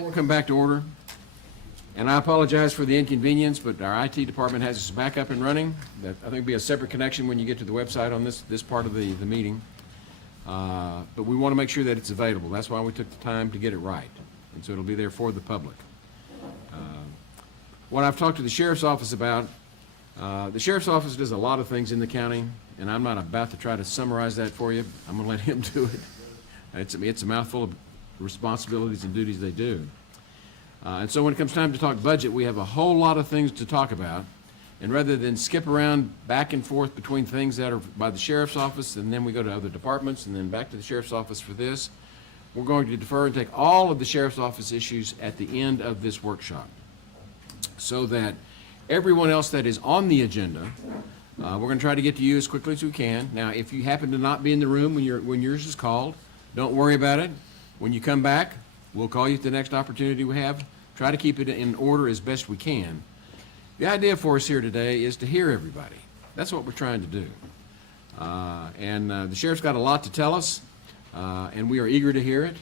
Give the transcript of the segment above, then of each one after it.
We'll come back to order. And I apologize for the inconvenience, but our IT department has us back up and running. That I think will be a separate connection when you get to the website on this part of the meeting. But we want to make sure that it's available. That's why we took the time to get it right. And so it'll be there for the public. What I've talked to the sheriff's office about, the sheriff's office does a lot of things in the county, and I'm not about to try to summarize that for you. I'm going to let him do it. It's a mouthful of responsibilities and duties they do. And so when it comes time to talk budget, we have a whole lot of things to talk about. And rather than skip around back and forth between things that are by the sheriff's office, and then we go to other departments, and then back to the sheriff's office for this, we're going to defer and take all of the sheriff's office issues at the end of this workshop, so that everyone else that is on the agenda, we're going to try to get to you as quickly as we can. Now, if you happen to not be in the room when yours is called, don't worry about it. When you come back, we'll call you at the next opportunity we have. Try to keep it in order as best we can. The idea for us here today is to hear everybody. That's what we're trying to do. The sheriff's got a lot to tell us, and we are eager to hear it,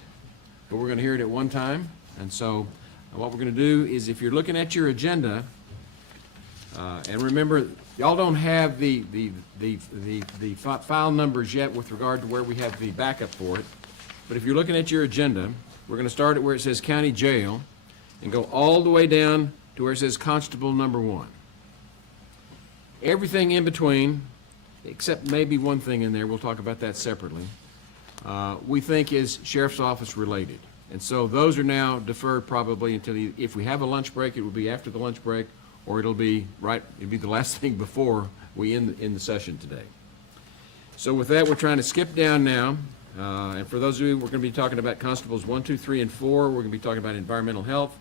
but we're going to hear it at one time. And so what we're going to do is, if you're looking at your agenda, and remember, y'all don't have the file numbers yet with regard to where we have the backup for it, but if you're looking at your agenda, we're going to start at where it says County Jail and go all the way down to where it says Constable number 1. Everything in between, except maybe one thing in there, we'll talk about that separately, we think is Sheriff's Office related. And so those are now deferred probably until, if we have a lunch break, it will be after the lunch break, or it'll be the last thing before we end the session today. So with that, we're trying to skip down now. And for those of you, we're going to be talking about Constables 1, 2, 3, and 4. We're going to be talking about environmental health,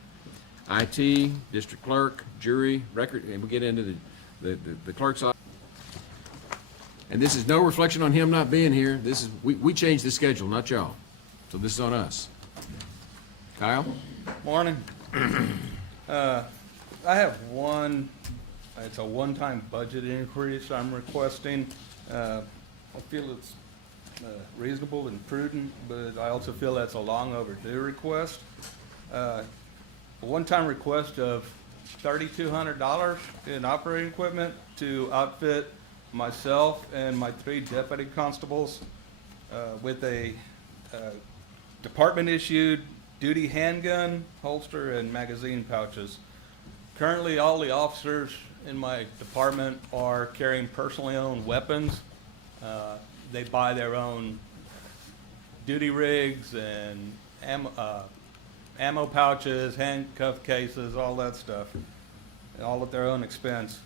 IT, district clerk, jury, record, and we'll get into the clerk's office. And this is no reflection on him not being here. This is, we changed the schedule, not y'all. So this is on us. Kyle? Morning. I have it's a one-time budget increase I'm requesting. I feel it's reasonable and prudent, but I also feel that's a long overdue request. A one-time request of $3,200 in operating equipment to outfit myself and my 3 deputy constables with a department-issued duty handgun, holster, and magazine pouches. Currently, all the officers in my department are carrying personally owned weapons. They buy their own duty rigs and ammo pouches, handcuff cases, all that stuff, all at their own expense.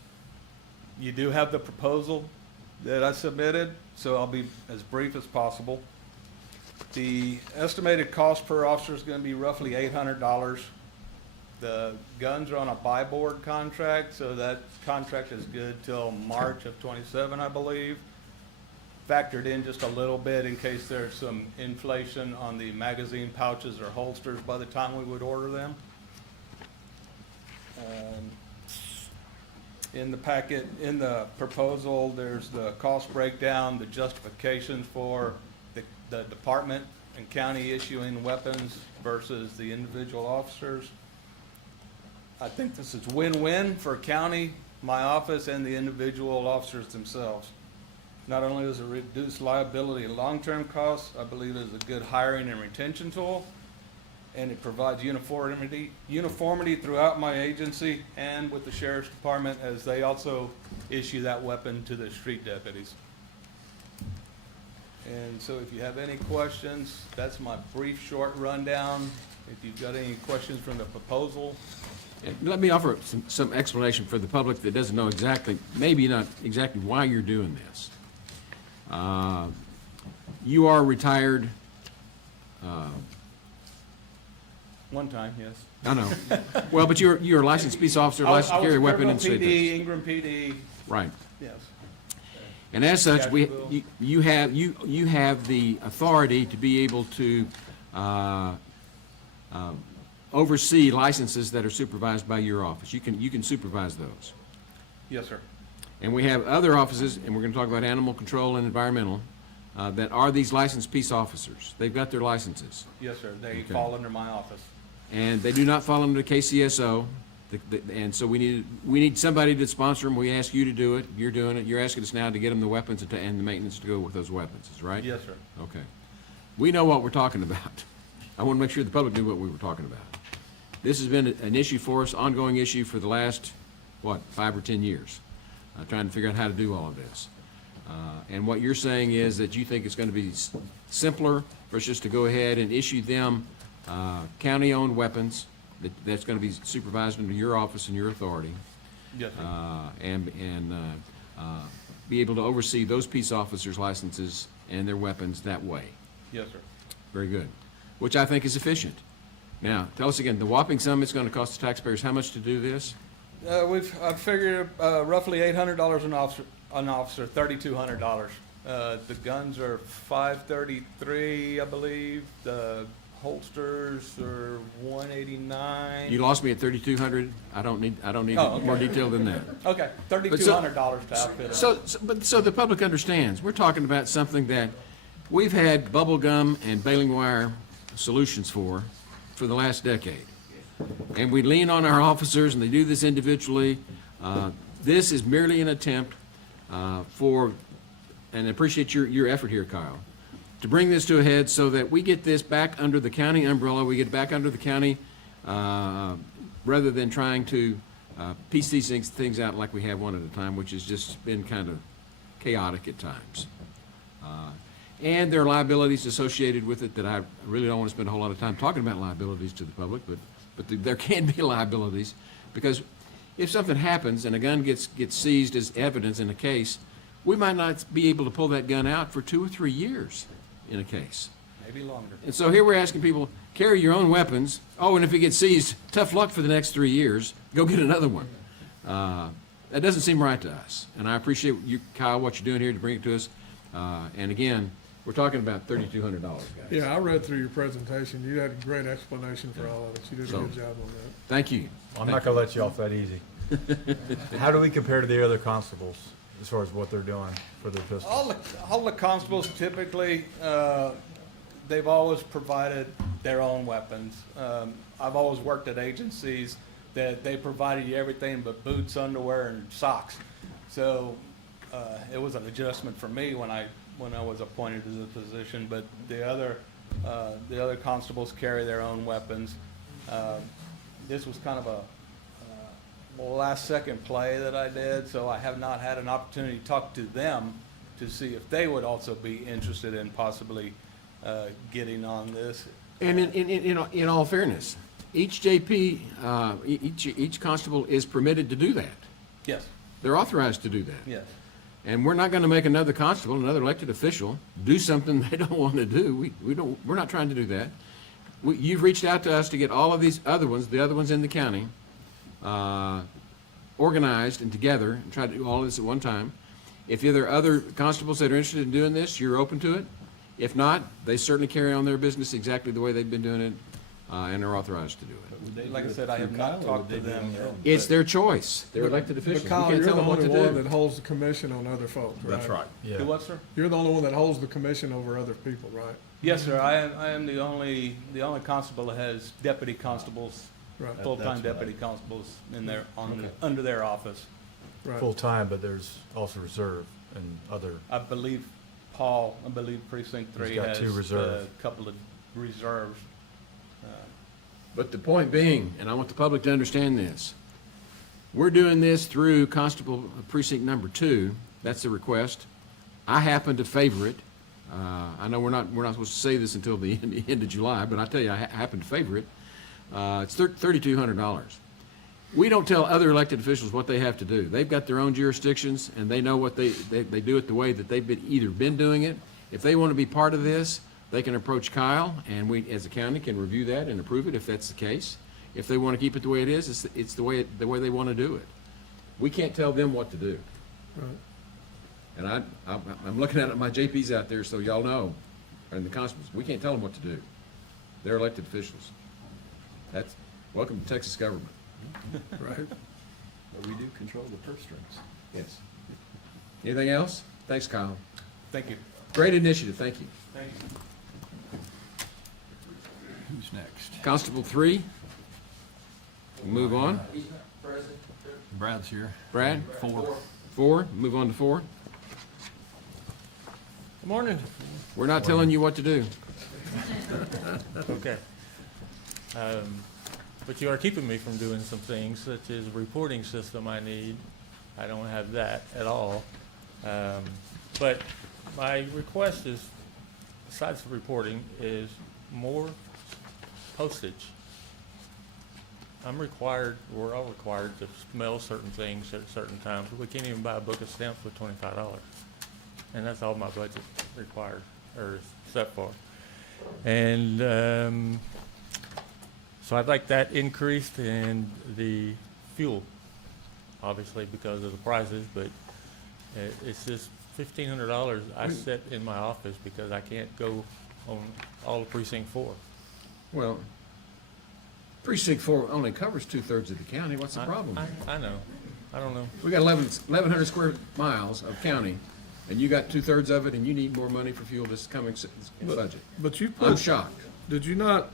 You do have the proposal that I submitted, so I'll be as brief as possible. The estimated cost per officer is going to be roughly $800. The guns are on a buy board contract, so that contract is good till March of 27, I believe. Factored in just a little bit in case there's some inflation on the magazine pouches or holsters by the time we would order them. In the packet, in the proposal, there's the cost breakdown, the justification for the department and county issuing weapons versus the individual officers. I think this is win-win for county, my office, and the individual officers themselves. Not only does it reduce liability and long-term costs, I believe it is a good hiring and retention tool, and it provides uniformity throughout my agency and with the sheriff's department as they also issue that weapon to the street deputies. And so if you have any questions, that's my brief, short rundown. If you've got any questions from the proposal. Let me offer some explanation for the public that doesn't know exactly, maybe not exactly why you're doing this. You are retired. One time, yes. I know. Well, but you're a licensed peace officer, licensed to carry a weapon in state. PD, Ingram PD. Right. Yes. And as such, you have the authority to be able to oversee licenses that are supervised by your office. You can supervise those. Yes, sir. And we have other offices, and we're going to talk about animal control and environmental, that are these licensed peace officers. They've got their licenses. Yes, sir. They Okay. fall under my office. and they do not fall under KCSO. And so we need somebody to sponsor them. We ask you to do it. You're doing it. You're asking us now to get them the weapons and the maintenance to go with those weapons, is right? Yes, sir. Okay. We know what we're talking about. I want to make sure the public knew what we were talking about. This has been an issue for us, ongoing issue for the last, 5 or 10 years, trying to figure out how to do all of this. And what you're saying is that you think it's going to be simpler for us just to go ahead and issue them county-owned weapons that's going to be supervised under your office and your authority, Yes, sir. and be able to oversee those peace officers' licenses and their weapons that way. Yes, sir. Very good. Which I think is efficient. Now, tell us again, the whopping sum it's going to cost the taxpayers how much to do this? I've figured roughly $800 an officer, $3,200. The guns are $533, I believe. The holsters are $189. You lost me at 3,200. I don't need Oh, okay. more detail than that. Okay, $3,200 to outfit it. So the public understands, we're talking about something that we've had bubble gum and baling wire solutions for the last decade. And we lean on our officers, and they do this individually. This is merely an attempt and I appreciate your effort here, Kyle, to bring this to a head so that we get this back under the county umbrella, we get back under the county, rather than trying to piece these things out like we have one at a time, which has just been kind of chaotic at times. And there are liabilities associated with it that I really don't want to spend a whole lot of time talking about liabilities to the public, but there can be liabilities, because if something happens and a gun gets seized as evidence in a case, we might not be able to pull that gun out for 2 or 3 years in a case. Maybe longer. And so here we're asking people, carry your own weapons. Oh, and if it gets seized, tough luck for the next 3 years. Go get another one. That doesn't seem right to us. And I appreciate you, Kyle, what you're doing here to bring it to us. And again, we're talking about $3,200, guys. Yeah, I read through your presentation. You had a great explanation for all of it. You did a So- good job on that. Thank you. I'm not gonna let you off that easy. How do we compare to the other constables as far as what they're doing for their pistols? All the constables typically, they've always provided their own weapons. I've always worked at agencies that they provided you everything but boots, underwear, and socks. So it was an adjustment for me when I was appointed to the position. But the other constables carry their own weapons. This was kind of a last second play that I did, so I have not had an opportunity to talk to them to see if they would also be interested in possibly getting on this. And in all fairness, each JP, each constable is permitted to do that. Yes, They're authorized to do that. yes. And we're not going to make another constable, another elected official, do something they don't want to do. We're not trying to do that. You've reached out to us to get all of these other ones, the other ones in the county, organized and together, and try to do all of this at one time. If there are other constables that are interested in doing this, you're open to it. If not, they certainly carry on their business exactly the way they've been doing it, and are authorized to do it. Like I said, I have not talked to them yet. It's their choice. They're elected officials. But We Kyle, can't you're tell the them what to only one do. that holds the commission on other folks, right? That's right. Yeah. Do what, sir? You're the only one that holds the commission over other people, right? Yes, sir. I am the only constable that has deputy constables, Right, full-time deputy constables under their office. right. Full-time, but there's also reserve and other, I believe precinct 3 He's got has 2 reserve. a couple of reserves. But the point being, and I want the public to understand this, we're doing this through Constable Precinct Number 2. That's the request. I happen to favor it. I know we're not supposed to say this until the end of July, but I tell you, I happen to favor it. It's $3,200. We don't tell other elected officials what they have to do. They've got their own jurisdictions, and they know what they do it the way that they've either been doing it. If they want to be part of this, they can approach Kyle, and we, as a county, can review that and approve it if that's the case. If they want to keep it the way it is, it's the way they want to do it. We can't tell them what to do. Right. And I'm looking at my JPs out there, so y'all know, and the constables, we can't tell them what to do. They're elected officials. That's, welcome to Texas government. Right. But we do control the purse strings. Yes. Anything else? Thanks, Kyle. Thank you. Great initiative, thank you. Thank you. Who's Who's next? Constable 3. Move on. Brad's here. Brad? 4. 4. Move on to 4. Good morning. We're not telling you what to do. Okay. But you are keeping me from doing some things, such as a reporting system I need. I don't have that at all. But my request is, besides the reporting, is more postage. I'm required, we're all required to mail certain things at certain times. We can't even buy a book of stamps for $25. And that's all my budget required, or is set for. And so I'd like that increased, and the fuel, obviously because of the prices, but it's just $1,500 I set in my office because I can't go on all of precinct 4. Well, Precinct 4 only covers 2/3 of the county. What's the problem? I know. I don't know. We got 1,100 square miles of county, and you got 2/3 of it, and you need more money for fuel this coming budget. But you I'm put, shocked. did you not,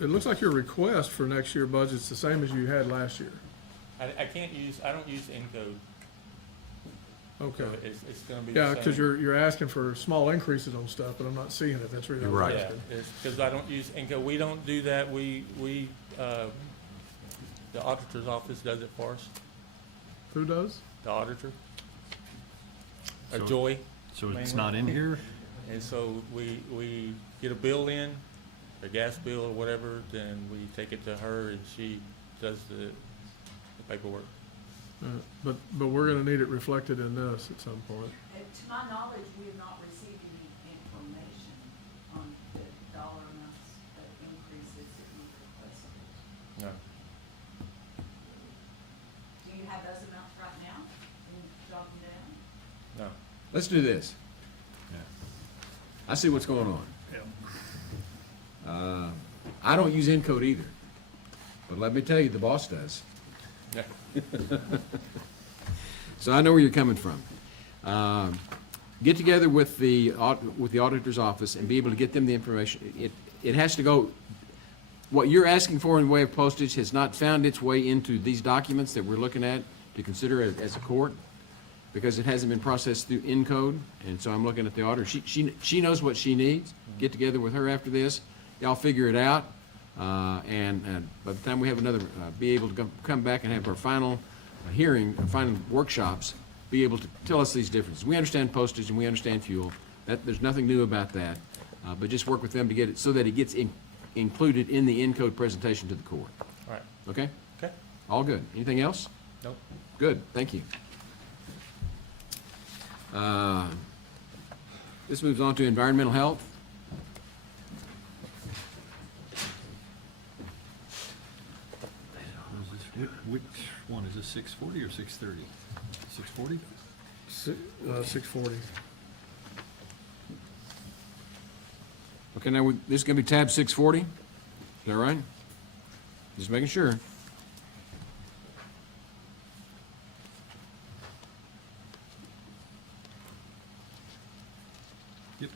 it looks like your request for next year budget's the same as you had last year. I don't use Encode. Okay. So it's gonna be the Yeah, same. because you're asking for small increases on stuff, but I'm not seeing it. That's really. You're right. Yeah, it's because I don't use Encode. We don't do that. The auditor's office does it for us. Who does? The auditor. Or So- Joy. So it's not in here? And so we get a bill in, a gas bill or whatever, then we take it to her and she does the paperwork. But we're gonna need it reflected in this at some point. To my knowledge, we have not received any information on the dollar amounts of increases that you requested. No. Do you have those amounts right now? Can you jot them down? No. Let's do this. I see what's going on. I don't use Encode either, but let me tell you, the boss does. Yeah. So I know where you're coming from. Get together with the auditor's office and be able to get them the information. It has to go, what you're asking for in the way of postage has not found its way into these documents that we're looking at to consider as a court, because it hasn't been processed through Encode, and so I'm looking at the auditor. She knows what she needs. Get together with her after this. Y'all figure it out, and by the time we have another, be able to come back and have our final hearing, final workshops, be able to tell us these differences. We understand postage and we understand fuel. There's nothing new about that, but just work with them to get it so that it gets included in the Encode presentation to the court. All right. Okay? Okay. All good. Anything else? Nope. Good, thank you. This moves on to environmental health. Which one, is it 640 or 630? 640? 640. Okay, now, this is gonna be tab 640? Is that right? Just making sure. Yep.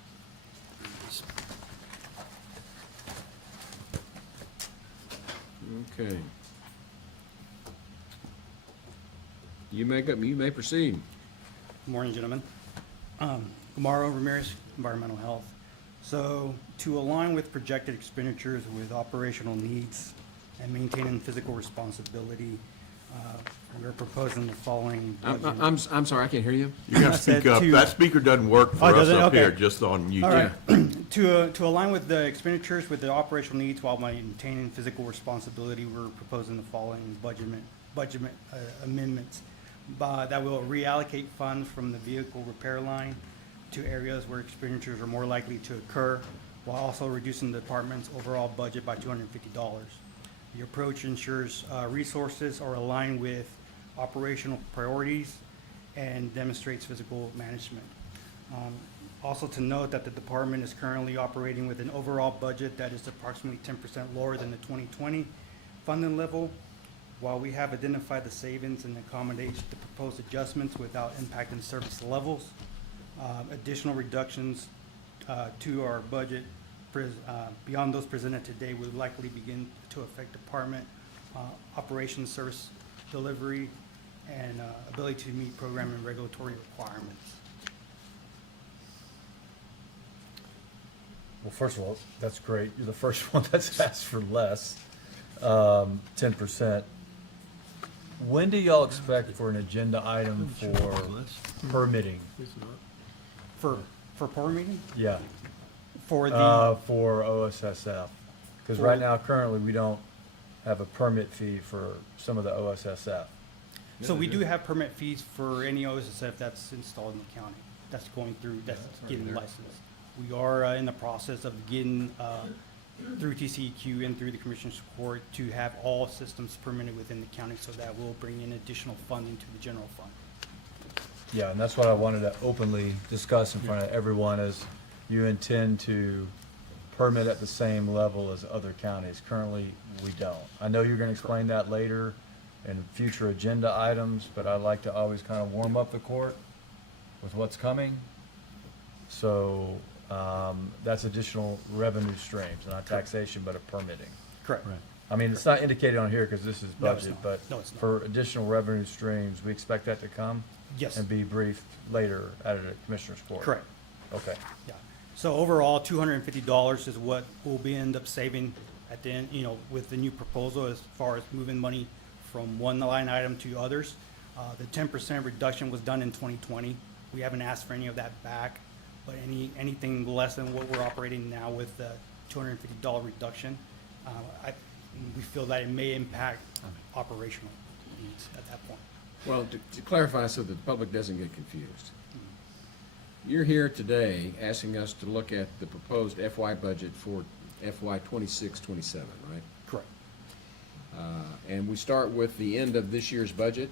Okay. You may proceed. Good morning, gentlemen. Gamaro Ramirez, Environmental Health. So to align with projected expenditures with operational needs and maintaining physical responsibility, we're proposing the following budget. I'm sorry, I can't hear you. You gotta said speak up. to- That speaker doesn't work for Oh, us does it? up here, Okay. just on All YouTube. right. To align with the expenditures with the operational needs while maintaining physical responsibility, we're proposing the following budget amendments. That will reallocate funds from the vehicle repair line to areas where expenditures are more likely to occur, while also reducing the department's overall budget by $250. The approach ensures resources are aligned with operational priorities and demonstrates physical management. Also to note that the department is currently operating with an overall budget that is approximately 10% lower than the 2020 funding level. While we have identified the savings and accommodate the proposed adjustments without impacting service levels, additional reductions to our budget beyond those presented today would likely begin to affect department operations, service delivery, and ability to meet program and regulatory requirements. Well, first of all, that's great. You're the first one that's asked for less, 10%. When do y'all expect for an agenda item for permitting? For permitting, Yeah, for the, for OSSF. Because right now, currently, we don't have a permit fee for some of the OSSF. so we do have permit fees for any OSSF that's installed in the county, that's going through, that's getting licensed. We are in the process of getting, through TCEQ and through the Commissioner's Court to have all systems permitted within the county, so that will bring in additional funding to the general fund. Yeah, and that's what I wanted to openly discuss in front of everyone, is you intend to permit at the same level as other counties. Currently, we don't. I know you're gonna explain that later in future agenda items, but I like to always kind of warm up the court with what's coming. So, that's additional revenue streams, not taxation, but a permitting. Correct. I mean, it's not indicated on here because this is No, it's budget, not. but No, it's not. for additional revenue streams, we expect that to come? Yes. And be briefed later at a Commissioner's Court? Correct. Okay. Yeah, so overall, $250 is what we'll be end up saving at the end, with the new proposal as far as moving money from one line item to others. The 10% reduction was done in 2020. We haven't asked for any of that back, but anything less than what we're operating now with the $250 reduction, we feel that it may impact operational needs at that point. Well, to clarify so that the public doesn't get confused. You're here today asking us to look at the proposed FY budget for FY 26-27, right? Correct. And we start with the end of this year's budget,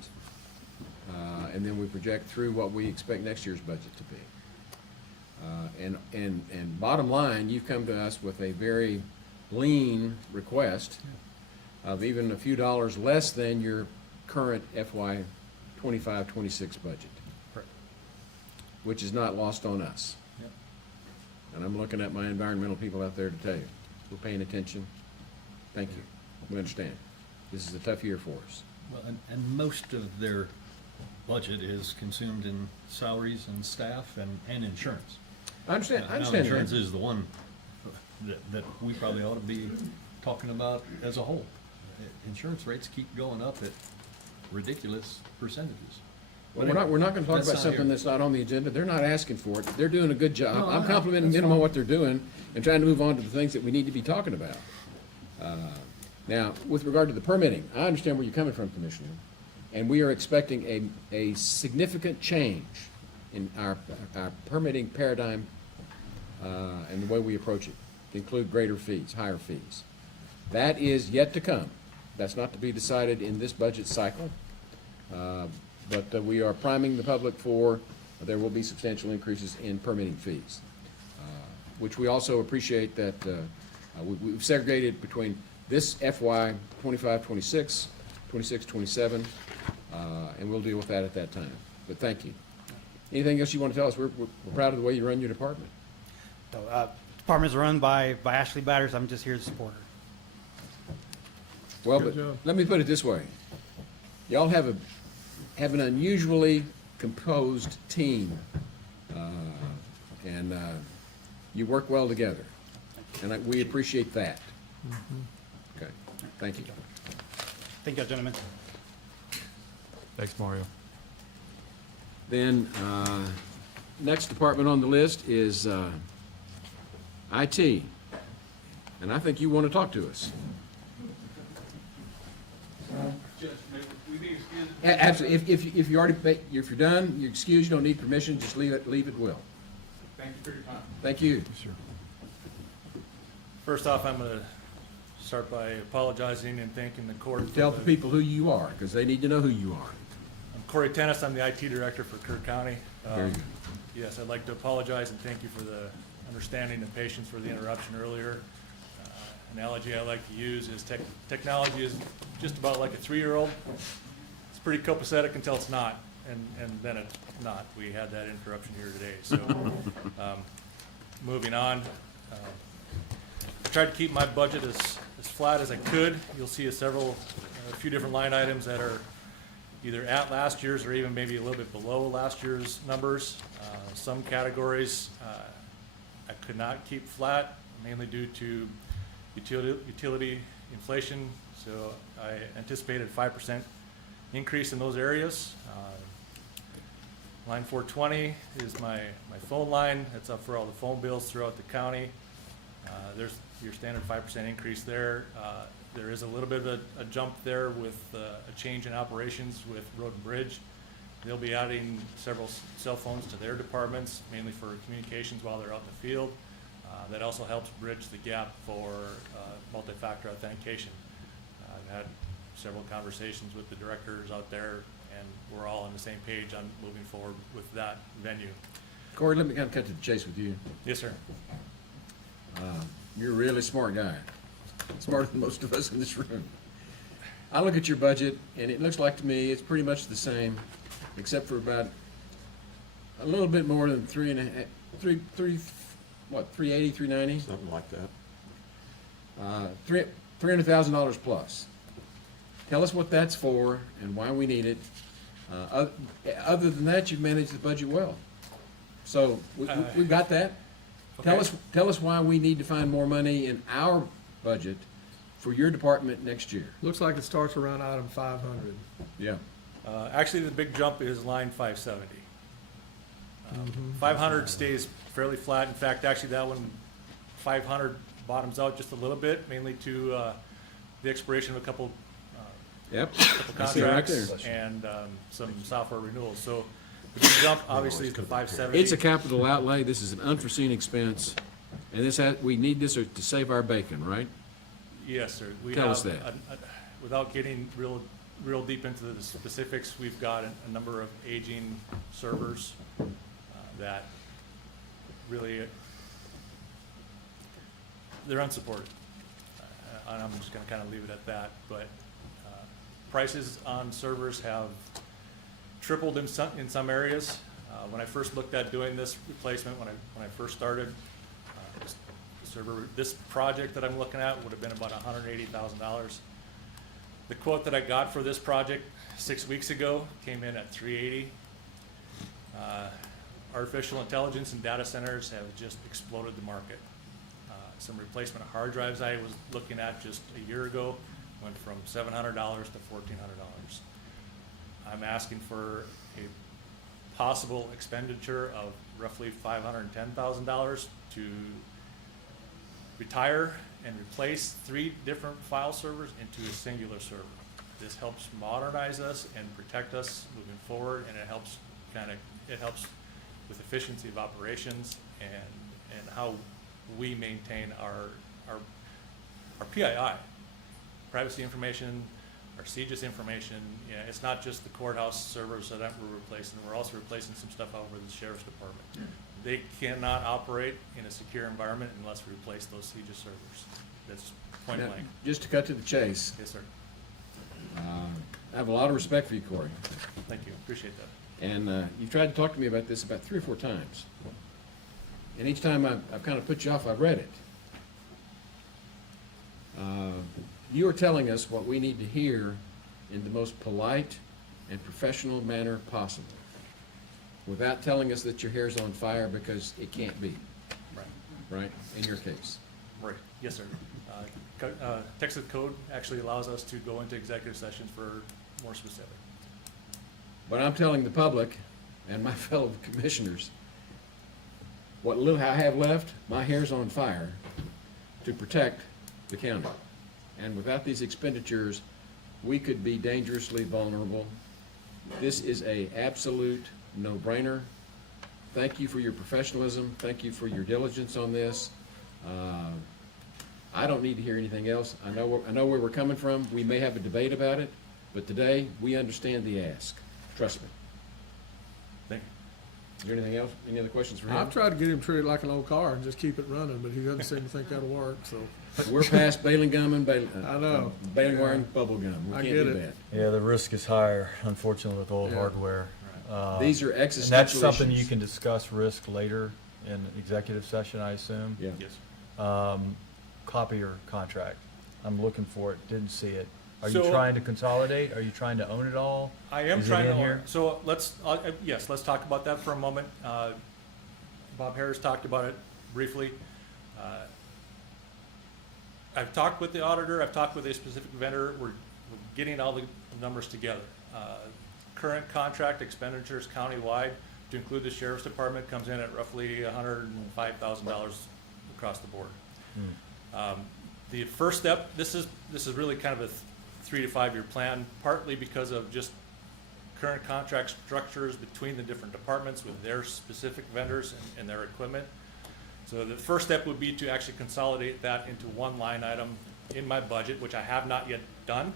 and then we project through what we expect next year's budget to be. And bottom line, you've come to us with a very lean request of even a few dollars less than your current FY 25-26 budget, Correct. which is not lost on us. Yep. And I'm looking at my environmental people out there to tell you, we're paying attention. Thank you. We understand. This is a tough year for us. Well, and most of their budget is consumed in salaries and staff and insurance. I understand, I Now, understand. insurance that. is the one that we probably ought to be talking about as a whole. Insurance rates keep going up at ridiculous percentages. Well, we're not gonna talk That's about not something here. that's not on the agenda. They're not asking for it. They're doing a good job. No, I'm I- complimenting that's them on fine. what they're doing and trying to move on to the things that we need to be talking about. Now, with regard to the permitting, I understand where you're coming from, Commissioner, and we are expecting a significant change in our permitting paradigm and the way we approach it, to include greater fees, higher fees. That is yet to come. That's not to be decided in this budget cycle. But we are priming the public for, there will be substantial increases in permitting fees, which we also appreciate that we've segregated between this FY 25-26, 26-27, and we'll deal with that at that time. But thank you. Anything else you want to tell us? We're proud of the way you run your department. So, department's run by Ashley Batters. I'm just here to support her. Well, Good but job. let me put it this way. Y'all have an unusually composed team, and you work well together, and we appreciate that. Okay, thank you. Thank you, gentlemen. Thanks, Mario. Then, next department on the list is IT, and I think you want to talk to us. Absolutely. If you already, if you're done, you're excused, you don't need permission, just leave it will. Thank you for your time. Thank you. First off, I'm going to start by apologizing and thanking the court. Tell the people who you are, because they need to know who you are. I'm Corey Tennis, I'm the IT director for Kerr County. Very good. Yes, I'd like to apologize and thank you for the understanding and patience for the interruption earlier. Analogy I like to use is technology is just about like a 3-year-old. It's pretty copacetic until it's not, and then it's not. We had that interruption here today, so moving on. tried to keep my budget as flat as I could. You'll see a few different line items that are either at last year's or even maybe a little bit below last year's numbers. Some categories I could not keep flat, mainly due to utility inflation. So I anticipated 5% increase in those areas. Line 420 is my phone line. That's up for all the phone bills throughout the county. There's your standard 5% increase there. There is a little bit of a jump there with a change in operations with Road and Bridge. They'll be adding several cell phones to their departments, mainly for communications while they're out in the field. That also helps bridge the gap for multi-factor authentication. I've had several conversations with the directors out there, and we're all on the same page on moving forward with that venue. Corey, let me kind of cut to the chase with you. Yes, sir. You're a really smart guy, smarter than most of us in this room. I look at your budget, and it looks like to me it's pretty much the same, except for about a little bit more than 380, 390? Something like that. $300,000 plus. Tell us what that's for and why we need it. Other than that, you've managed the budget well. So we've got that. Okay. Tell us why we need to find more money in our budget for your department next year. Looks like it starts around item 500. Yeah. Actually, the big jump is line 570. 500 stays fairly flat. In fact, actually, that one, 500 bottoms out just a little bit, mainly to the expiration of a couple Yep. couple I see it right contracts there. and some software renewals. So the big jump, obviously, is the 570. It's a capital outlay. This is an unforeseen expense, and we need this to save our bacon, right? Yes, sir. We Tell have us that. without getting real deep into the specifics, we've got a number of aging servers that really, they're unsupported. And I'm just gonna kind of leave it at that, but prices on servers have tripled in some areas. When I first looked at doing this replacement, when I first started, this project that I'm looking at would have been about $180,000. The quote that I got for this project 6 weeks ago came in at $380,000. Artificial intelligence and data centers have just exploded the market. Some replacement hard drives I was looking at just a year ago went from $700 to $1,400. I'm asking for a possible expenditure of roughly $510,000 to retire and replace 3 different file servers into a singular server. This helps modernize us and protect us moving forward, and it helps with efficiency of operations and how we maintain our PII, privacy information, our CGIS information. You know, it's not just the courthouse servers that we're replacing. We're also replacing some stuff over the sheriff's department. They cannot operate in a secure environment unless we replace those CGIS servers. That's point Now, blank. just to cut to the chase, Yes, sir. I have a lot of respect for you, Corey. Thank you. Appreciate that. And you've tried to talk to me about this about 3 or 4 times. And each time I've kind of put you off, I've read it. You are telling us what we need to hear in the most polite and professional manner possible, without telling us that your hair's on fire, because it can't be, right, in your case. Right. Yes, sir. Texas code actually allows us to go into executive sessions for more specific. But I'm telling the public and my fellow commissioners, what little I have left, my hair's on fire to protect the county. And without these expenditures, we could be dangerously vulnerable. This is a absolute no-brainer. Thank you for your professionalism. Thank you for your diligence on this. I don't need to hear anything else. I know where we're coming from. We may have a debate about it, but today, we understand the ask. Trust me. Thank you. Is there anything else? Any other questions for him? I've tried to get him treated like an old car and just keep it running, but he doesn't seem to think that'll work, so. We're past baling gum and I know. baling wire and bubble gum. We I can't get do it. that. Yeah, the risk is higher, unfortunately, with old Yeah. hardware. These are And existential that's something you issues. can discuss risk later in executive session, I assume. Yeah. Yes. copier contract. I'm looking for it, didn't see it. Are you So- trying to consolidate? Are you trying to own it all? I am Is it trying in to, here? so yes, let's talk about that for a moment. Bob Harris talked about it briefly. I've talked with the auditor, I've talked with a specific vendor, we're getting all the numbers together. Current contract expenditures countywide, to include the sheriff's department, comes in at roughly $105,000 across the board. The first step, this is really kind of a 3 to 5 year plan, partly because of just current contract structures between the different departments with their specific vendors and their equipment. So the first step would be to actually consolidate that into one line item in my budget, which I have not yet done.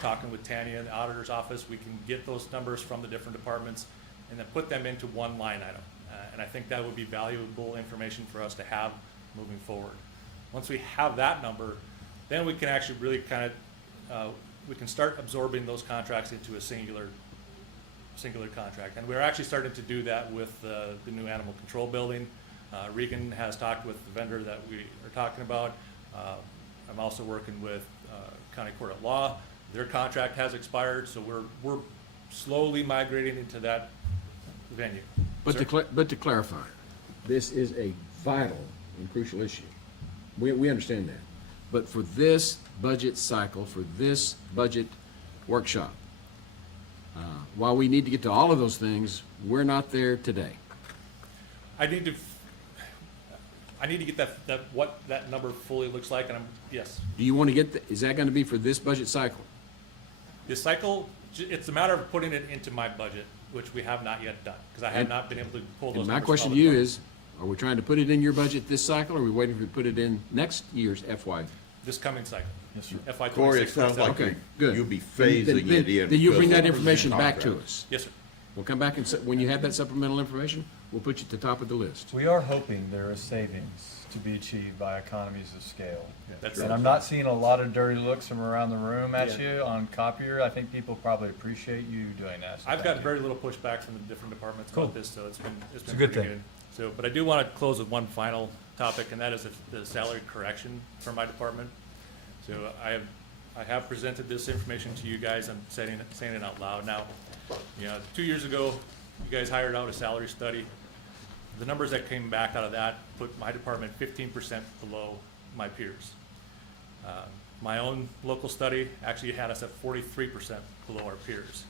Talking with Tanya in the auditor's office, we can get those numbers from the different departments and then put them into one line item. And I think that would be valuable information for us to have moving forward. Once we have that number, then we can actually really kind of, we can start absorbing those contracts into a singular contract. And we're actually starting to do that with the new animal control building. Regan has talked with the vendor that we are talking about. I'm also working with County Court of Law. Their contract has expired, so we're slowly migrating into that venue. But Sir? to clarify, this is a vital and crucial issue. We understand that. But for this budget cycle, for this budget workshop, while we need to get to all of those things, we're not there today. I need to get that what that number fully looks like, and yes. Do you want to get, is that going to be for this budget cycle? This cycle, it's a matter of putting it into my budget, which we have not yet done, because I have not been able to pull those And numbers. my question to you is, are we trying to put it in your budget this cycle, or are we waiting to put it in next year's FY? This coming cycle. Yes, sir. FY Corey, it 26. sounds like Okay, good. you'll be Then- phasing it in. Then you bring because that of information back to contract. us. Yes, sir. We'll come back and, when you have that supplemental information, we'll put you at the top of the list. We are hoping there is savings to be achieved by economies of scale. That's And I'm not seeing a lot of dirty looks from around the room at Yeah. you on copier. I think people probably appreciate you doing that. so I've thank got you. very little pushback from the different departments Cool. about this, so it's been a good pretty thing. good. So, but I do want to close with one final topic, and that is the salary correction for my department. So I have presented this information to you guys. I'm saying it out loud now. 2 years ago, you guys hired out a salary study. The numbers that came back out of that put my department 15% below my peers. My own local study actually had us at 43% below our peers.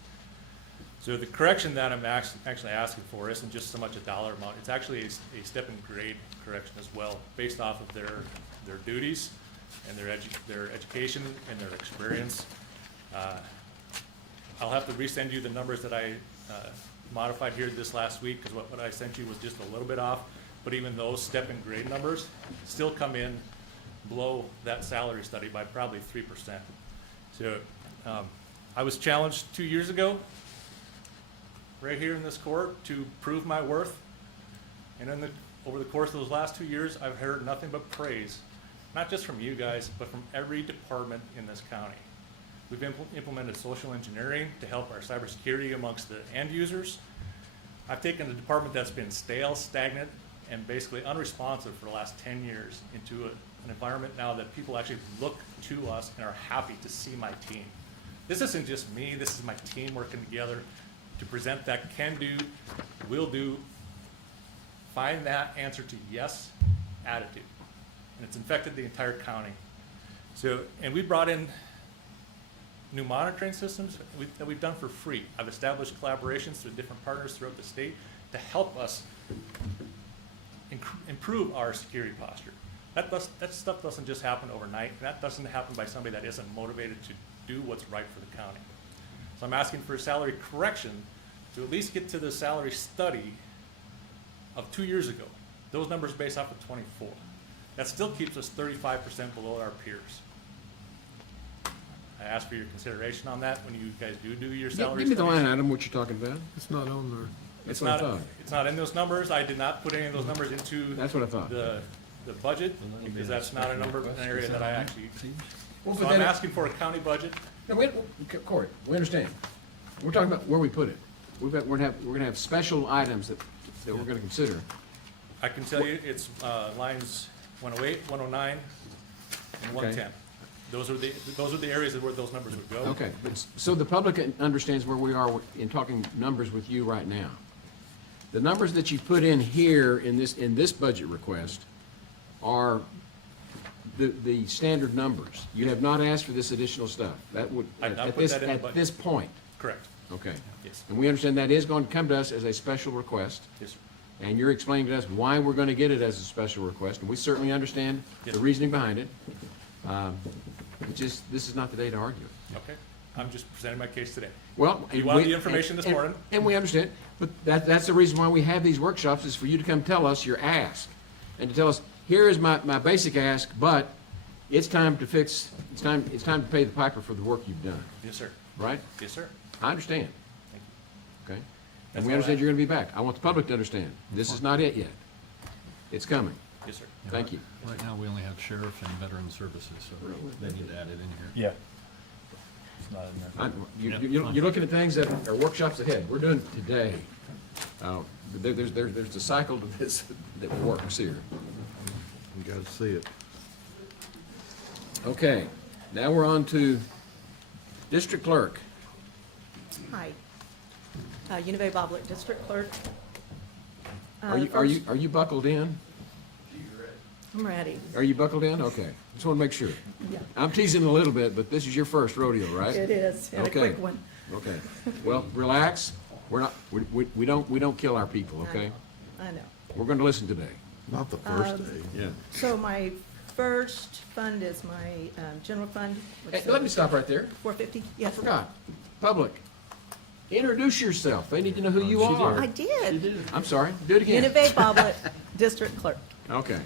So the correction that I'm actually asking for isn't just so much a dollar amount, it's actually a step and grade correction as well, based off of their duties and their education and their experience. I'll have to resend you the numbers that I modified here this last week, because what I sent you was just a little bit off, but even those step and grade numbers still come in below that salary study by probably 3%. So I was challenged 2 years ago, right here in this court, to prove my worth. And over the course of those last 2 years, I've heard nothing but praise, not just from you guys, but from every department in this county. We've implemented social engineering to help our cybersecurity amongst the end users. I've taken a department that's been stale, stagnant, and basically unresponsive for the last 10 years into an environment now that people actually look to us and are happy to see my team. This isn't just me, this is my team working together to present that can do, will do, find that answer to yes attitude. And it's infected the entire county. So, and we brought in new monitoring systems that we've done for free. I've established collaborations with different partners throughout the state to help us improve our security posture. That stuff doesn't just happen overnight, and that doesn't happen by somebody that isn't motivated to do what's right for the county. So I'm asking for a salary correction to at least get to the salary study of 2 years ago. Those numbers based off of 24. That still keeps us 35% below our peers. I ask for your consideration on that when you guys do your salary Give me the studies. line item, what you're talking about. It's not on there. That's It's what I not, thought. it's not in those numbers. I did not put any of those numbers into That's what I thought. the budget, because that's not a number, an area that I actually, Well, so but I'm then- asking for a county budget. No, wait, Corey, we understand. We're talking about where we put it. We're gonna have special items that we're gonna consider. I can tell you, it's lines 108, 109, and Okay. 110. Those are the areas where those numbers would go. Okay, but so the public understands where we are in talking numbers with you right now. The numbers that you put in here in this budget request are the standard numbers. You have not asked for this additional stuff. That would, I've not at put that in the at budget. this point, Correct. okay. Yes. And we understand that is going to come to us as a special request, Yes, sir. and you're explaining to us why we're going to get it as a special request, and we certainly understand Yes. the reasoning behind it. This is not the day to argue it. Okay. I'm just presenting my case today. Well. You wanted we- the information this and- morning. And we understand, but that's the reason why we have these workshops, is for you to come tell us your ask. And to tell us, here is my basic ask, but it's time to it's time to pay the piper for the work you've done, Yes, sir. right? Yes, sir. I understand, Thank you. okay? That's And we all I understand have. you're gonna be back. I want the public to understand, this is not it yet. It's coming. Yes, sir. Thank you. Right now, we only have sheriff and veteran services, so they need to add it in here. Yeah. It's not in there. You're looking at things that are workshops ahead. We're doing it today. There's a cycle to this that works here. You gotta see it. Okay, now we're on to district clerk. Hi. Univay Boblick, District Clerk. Are you buckled in? I'm ready. Are you buckled in? Okay, just want to make sure. Yeah, I'm teasing a little bit, but this is your first rodeo, right? it is, and a Okay. quick one. Okay, well, relax. We're not, we don't kill our people, okay? I know. We're going to listen today. Not the first day. Yeah. So my first fund is my general fund. which Hey, let me stop right there. 450? I Yes. forgot. Public, introduce yourself. They need to know who you I are. did. I'm sorry, do it again. Univay Boblick, District Clerk, Okay,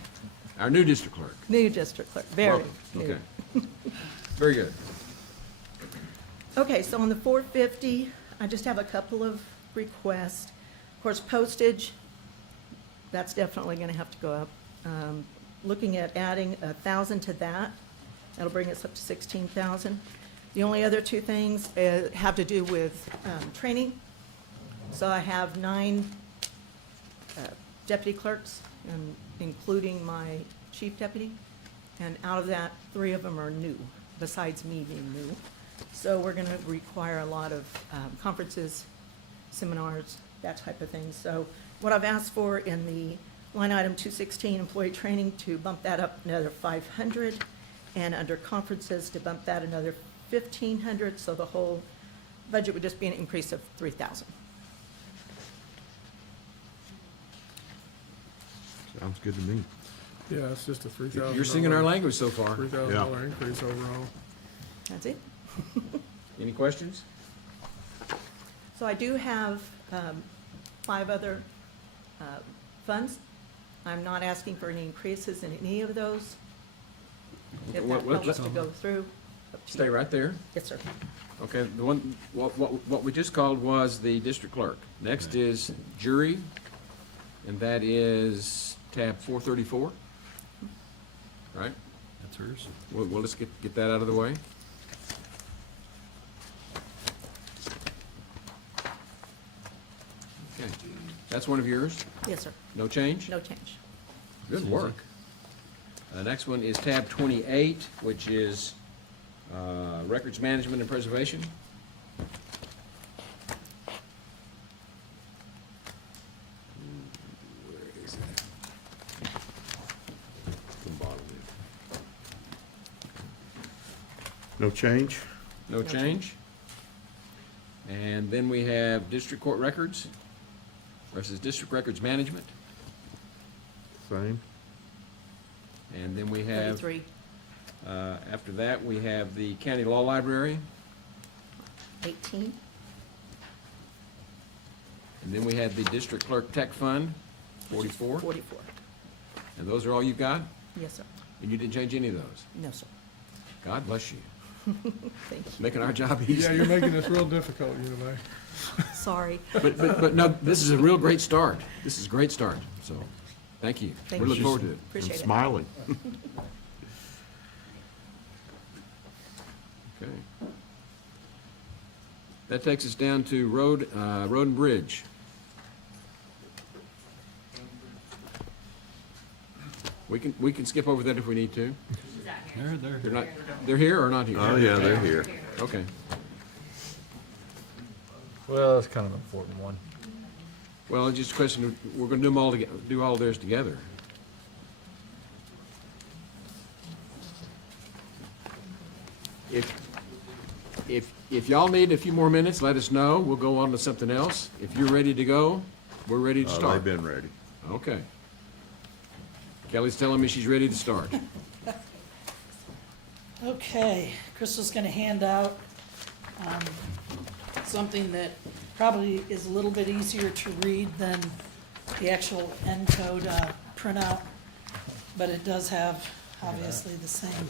our new district clerk. new District Clerk, very Welcome. new. Okay. Very good. Okay, so on the 450, I just have a couple of requests. Of course, postage, that's definitely going to have to go up. Looking at adding 1,000 to that, that'll bring us up to 16,000. The only other two things have to do with training. So I have 9 deputy clerks, including my chief deputy. And out of that, 3 of them are new, besides me being new. So we're going to require a lot of conferences, seminars, that type of thing. So what I've asked for in the line item 216, employee training, to bump that up another 500, and under conferences to bump that another 1,500, so the whole budget would just be an increase of 3,000. Sounds good to me. Yeah, it's just a $3,000. You're singing our language so far. $3,000 increase overall. That's it. Any questions? So I do have 5 other funds. I'm not asking for any increases in any of those. If that helps to go through. up to Stay you. right there. Yes, sir. Okay, the one, what we just called was the district clerk. Next is jury, and that is tab 434. Right? That's hers. Well, let's get that out of the way. Okay, that's one of yours. Yes, sir. No change? No change. Good work. Next one is tab 28, which is records management and preservation. Where is that? The bottom there. No change? No change. And then we have district court records versus district records management. Same? And then we have, 33. after that, we have the county law library. 18. And then we have the district clerk tech fund, 44. 44. And those are all you've got? Yes, sir. And you didn't change any of those? No, sir. God bless you. Thank It's making our job Yeah, easy. you're making this real difficult, Univay. you. Sorry. But no, this is a real great start. This is a great start, so, thank you. Thank We're you. looking forward to it. Appreciate And it. smiling. Okay. That takes us down to road and bridge. We can skip over that if we need to. She's out here. They're not, they're here or not here? Oh, yeah, they're here. Okay. Well, that's kind of an important one. Well, it's just a question of, we're gonna do them all together, do all theirs together. If y'all need a few more minutes, let us know. We'll go on to something else. If you're ready to go, we're ready to They've start. been ready. Okay. Kelly's telling me she's ready to start. Okay, Crystal's gonna hand out, something that probably is a little bit easier to read than the actual Encode, printout, but it does have obviously the same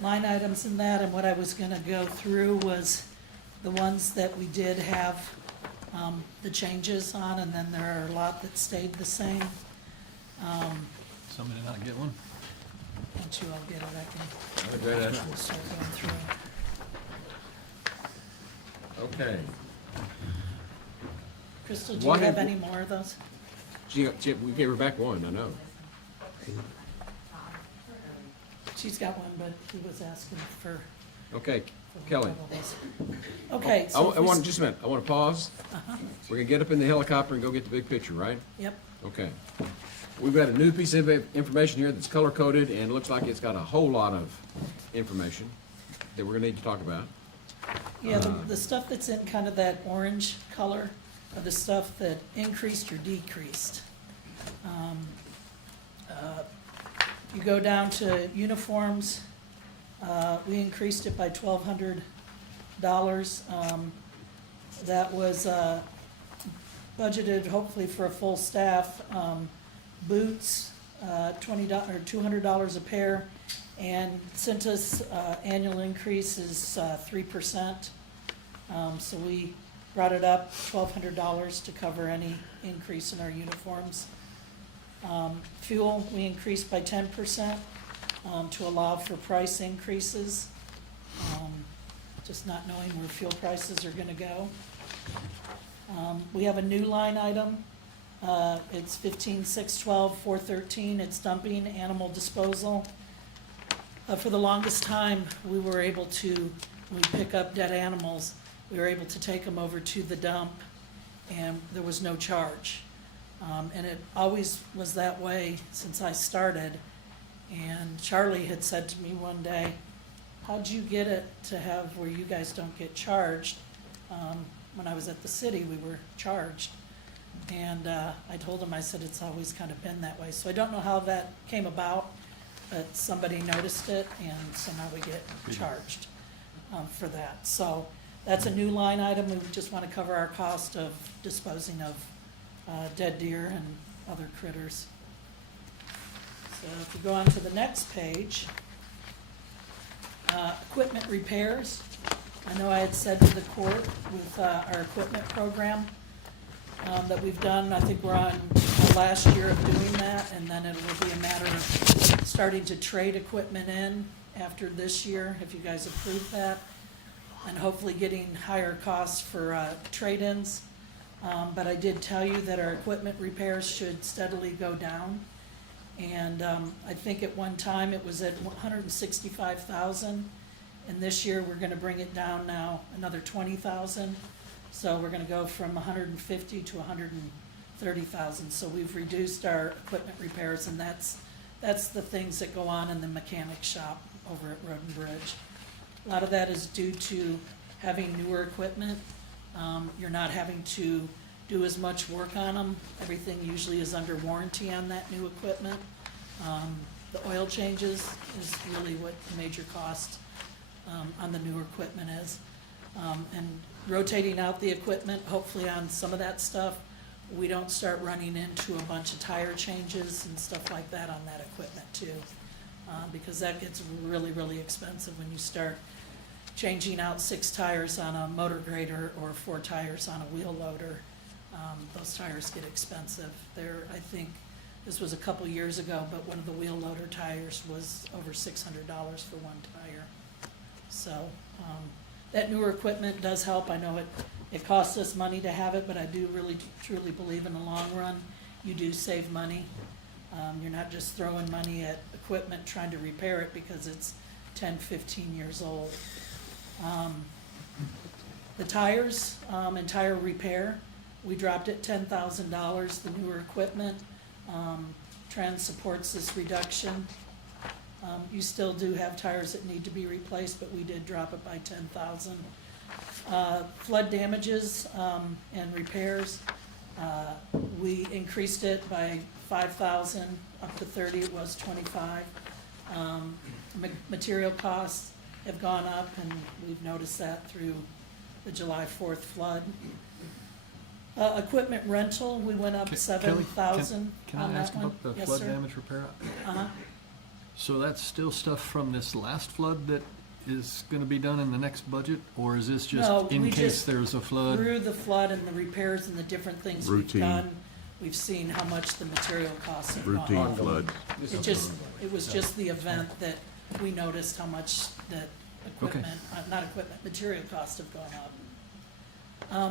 line items in that, and what I was gonna go through was the ones that we did have, the changes on, and then there are a lot that stayed the same. Somebody not get one? Once you all get it, I Okay, that's- can start going through. Okay. Crystal, do you What have have- any more of those? We gave her back one, I know. She's got one, but he was asking for. Okay, for Kelly. all those. Okay, I so. if we want, s- just a minute, I want to pause. We're gonna get up in the helicopter and go get the big picture, right? Yep, Okay. We've got a new piece of information here that's color-coded, and it looks like it's got a whole lot of information that we're gonna need to talk about. yeah, the stuff that's in kind of that orange color are the stuff that increased or decreased. You go down to uniforms, we increased it by $1,200. That was, budgeted hopefully for a full staff. Boots, $20 or $200 a pair, and Cintas, annual increase is 3%. So we brought it up $1,200 to cover any increase in our uniforms. Fuel, we increased by 10%, to allow for price increases. Just not knowing where fuel prices are gonna go. We have a new line item. It's 15,612,413. It's dumping, animal disposal. For the longest time, we were able to, when we pick up dead animals, we were able to take them over to the dump, and there was no charge. And it always was that way since I started. And Charlie had said to me one day, "How'd you get it to have where you guys don't get charged?" When I was at the city, we were charged. And I told him, I said, it's always kind of been that way. So I don't know how that came about, but somebody noticed it, and so now we get charged for that. So that's a new line item. We just want to cover our cost of disposing of dead deer and other critters. So if we go on to the next page, equipment repairs. I know I had said to the court with our equipment program that we've done, I think we're on our last year of doing that, and then it will be a matter of starting to trade equipment in after this year, if you guys approve that, and hopefully getting higher costs for trade-ins. But I did tell you that our equipment repairs should steadily go down. And I think at one time it was at 165,000, and this year we're gonna bring it down now another 20,000. So we're gonna go from 150 to 130,000. So we've reduced our equipment repairs, and that's the things that go on in the mechanic shop over at Road and Bridge. A lot of that is due to having newer equipment. You're not having to do as much work on them. Everything usually is under warranty on that new equipment. The oil changes is really what the major cost on the newer equipment is. And rotating out the equipment, hopefully on some of that stuff, we don't start running into a bunch of tire changes and stuff like that on that equipment too. Because that gets really, really expensive when you start changing out 6 tires on a motor grader or 4 tires on a wheel loader. Those tires get expensive. I think, this was a couple years ago, but one of the wheel loader tires was over $600 for one tire. So, that newer equipment does help. I know it costs us money to have it, but I do really truly believe in the long run, you do save money. You're not just throwing money at equipment trying to repair it because it's 10, 15 years old. The tires, and tire repair, we dropped it $10,000, the newer equipment. Trend supports this reduction. You still do have tires that need to be replaced, but we did drop it by 10,000. Flood damages, and repairs, we increased it by 5,000 up to 30, it was 25. Material costs have gone up, and we've noticed that through the July 4th flood. Equipment rental, we went up 7,000 Can on I that ask one. about the Yes, flood sir. damage repair? Uh-huh. So that's still stuff from this last flood that is gonna be done in the next budget? Or is this just No, in we case just there's a flood? Through the flood and the repairs and the different things we've Routine. done, we've seen how much the material costs have gone Routine up. flood. It was just the event that we noticed how much that equipment, material costs have gone up.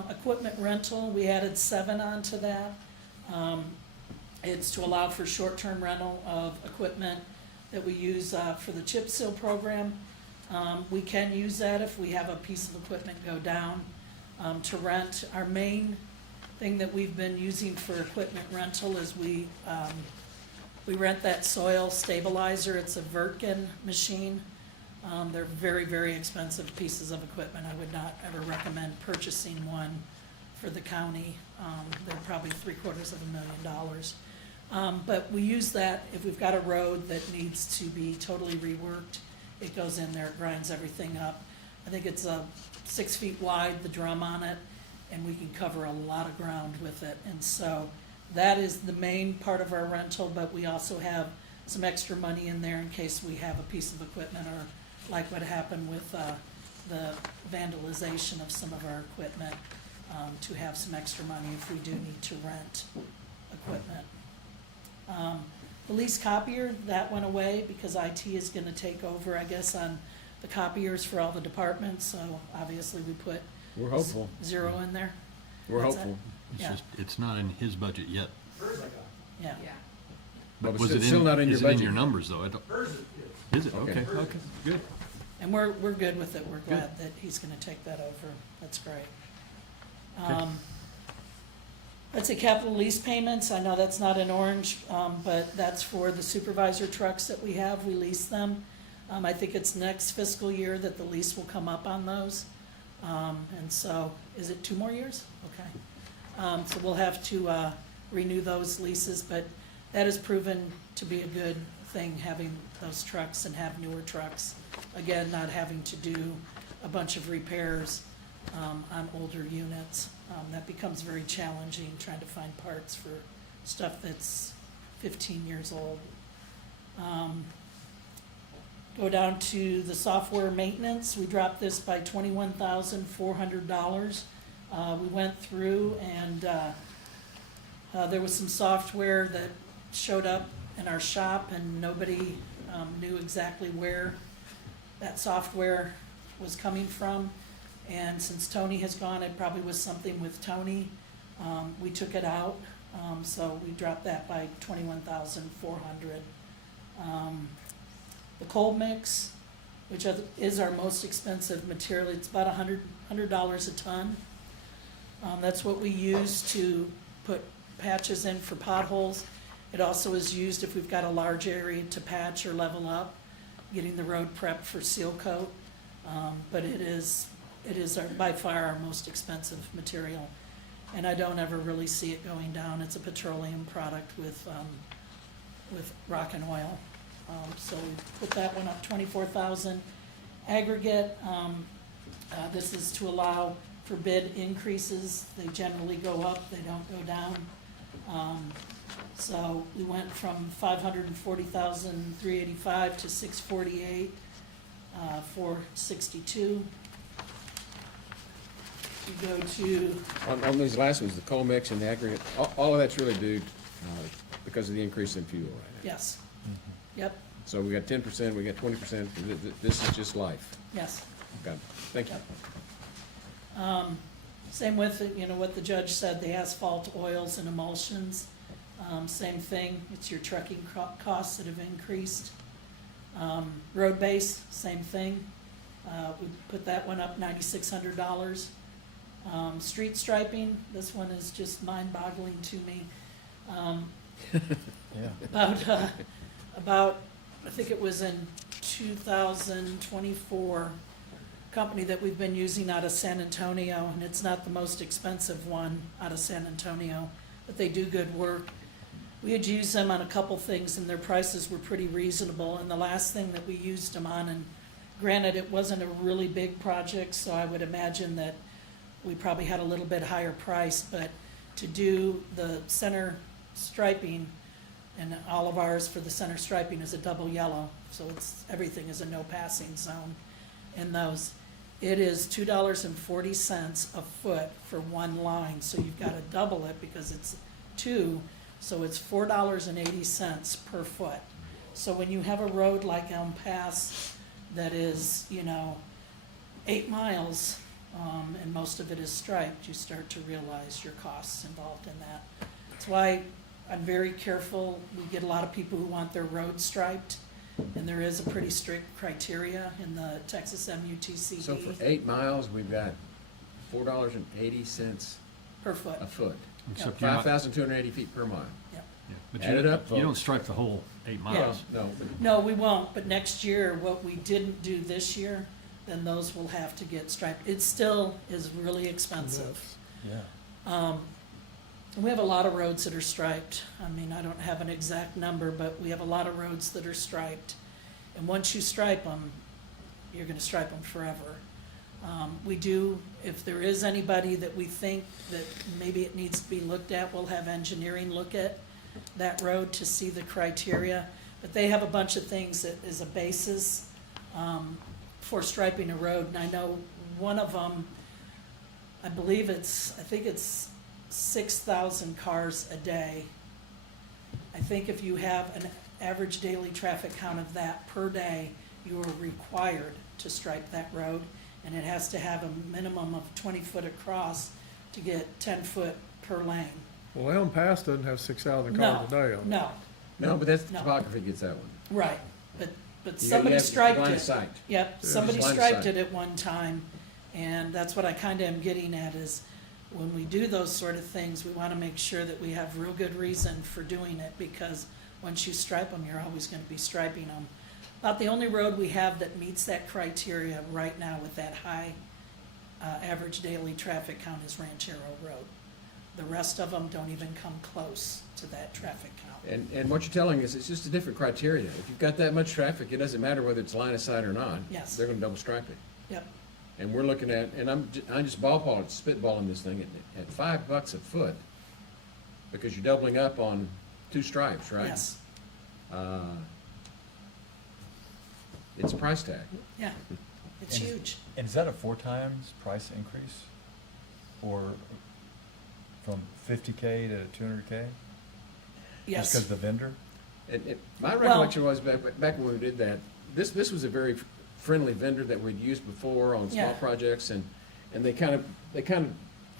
Equipment rental, we added 7 onto that. It's to allow for short-term rental of equipment that we use, for the chip seal program. We can use that if we have a piece of equipment go down, to rent. Our main thing that we've been using for equipment rental is we rent that soil stabilizer. It's a Vertgen machine. They're very, very expensive pieces of equipment. I would not ever recommend purchasing one for the county. They're probably $750,000. But we use that if we've got a road that needs to be totally reworked. It goes in there, it grinds everything up. I think it's 6 feet wide, the drum on it, and we can cover a lot of ground with it. And so that is the main part of our rental, but we also have some extra money in there in case we have a piece of equipment, or like what happened with the vandalization of some of our equipment, to have some extra money if we do need to rent equipment. The lease copier, that went away because IT is gonna take over, I guess, on the copiers for all the departments, so obviously we put We're hopeful. 0 in there. We're What's that? hopeful. It's Yeah. just, it's not in his budget yet. Yeah. Yeah. But Was it still not in your Is it in budget. your numbers, though? I don't. Is it? Okay. Okay, good. And we're good with it. We're glad that he's gonna take that over. That's great. Let's say capital lease payments. I know that's not in orange, but that's for the supervisor trucks that we have. We lease them. I think it's next fiscal year that the lease will come up on those. And so, is it 2 more years? Okay. So we'll have to renew those leases, but that has proven to be a good thing, having those trucks and have newer trucks. Again, not having to do a bunch of repairs on older units. That becomes very challenging, trying to find parts for stuff that's 15 years old. Go down to the software maintenance. We dropped this by $21,400. We went through and there was some software that showed up in our shop, and nobody knew exactly where that software was coming from. And since Tony has gone, it probably was something with Tony. We took it out, so we dropped that by $21,400. The coal mix, which is our most expensive material, it's about $100 a ton. That's what we use to put patches in for potholes. It also is used if we've got a large area to patch or level up, getting the road prepped for seal coat. But it is by far our most expensive material, and I don't ever really see it going down. It's a petroleum product with rock and oil. So we put that one up 24,000. Aggregate, this is to allow for bid increases. They generally go up, they don't go down. So we went from 540,385 to 648, 462. You go to, On these last ones, the coal mix and the aggregate, all of that's really due because of the increase in fuel right now. yes, yep, So we got 10%, we got 20%, this is just life. yes. Got it. Thank you. Yep. Same with, what the judge said, the asphalt oils and emulsions, same thing, it's your trucking costs that have increased. Road base, same thing. We put that one up $9,600. Street striping, this one is just mind-boggling to me. Yeah. About, I think it was in 2024, company that we've been using out of San Antonio, and it's not the most expensive one out of San Antonio, but they do good work. We had used them on a couple things, and their prices were pretty reasonable, and the last thing that we used them on, and granted, it wasn't a really big project, so I would imagine that we probably had a little bit higher price, but to do the center striping, and all of ours for the center striping is a double yellow, so everything is a no passing zone in those. It is $2.40 a foot for one line, so you've got to double it because it's two, so it's $4.80 per foot. So when you have a road like Elm Pass that is, 8 miles, and most of it is striped, you start to realize your costs involved in that. That's why I'm very careful. We get a lot of people who want their road striped, and there is a pretty strict criteria in the Texas MUTCD. So for 8 miles, we've got $4.80 Per foot. a foot. Except you're not- 5,280 feet per mile. yeah, but Add it up, you don't folks. stripe the whole 8 miles. No, but No, we won't, but next year, what we didn't do this year, then those will have to get striped. It still is really expensive. Yeah. And we have a lot of roads that are striped. I mean, I don't have an exact number, but we have a lot of roads that are striped. And once you stripe them, you're gonna stripe them forever. We do, if there is anybody that we think that maybe it needs to be looked at, we'll have engineering look at that road to see the criteria. But they have a bunch of things that is a basis, for striping a road. And I know one of them, I think it's 6,000 cars a day. I think if you have an average daily traffic count of that per day, you are required to stripe that road, and it has to have a minimum of 20 foot across to get 10 foot per lane. Well, Elm Pass doesn't have 6,000 cars a day on it. No, no, but that's the No. topography gets that one. right, but You somebody have striped line of it. sight. Yep, Yeah. somebody Line of striped sight. it at one time, and that's what I kinda am getting at is, when we do those sort of things, we wanna make sure that we have real good reason for doing it, because once you stripe them, you're always gonna be striping them. About the only road we have that meets that criteria right now with that high, average daily traffic count is Ranchero Road. The rest of them don't even come close to that traffic count. And what you're telling us, it's just a different criteria. If you've got that much traffic, it doesn't matter whether it's line of sight or not. Yes. They're gonna double stripe it. Yep, And we're looking at, and I'm just spitballing this thing at $5 a foot, because you're doubling up on 2 stripes, right? yes, It's a price tag. yeah, it's And- huge. And is that a 4 times price increase? Or from 50K to 200K? Just Yes. because of the vendor? My Well- recollection was back when we did that, this was a very friendly vendor that we'd used before on small Yeah. projects, and they kind of, I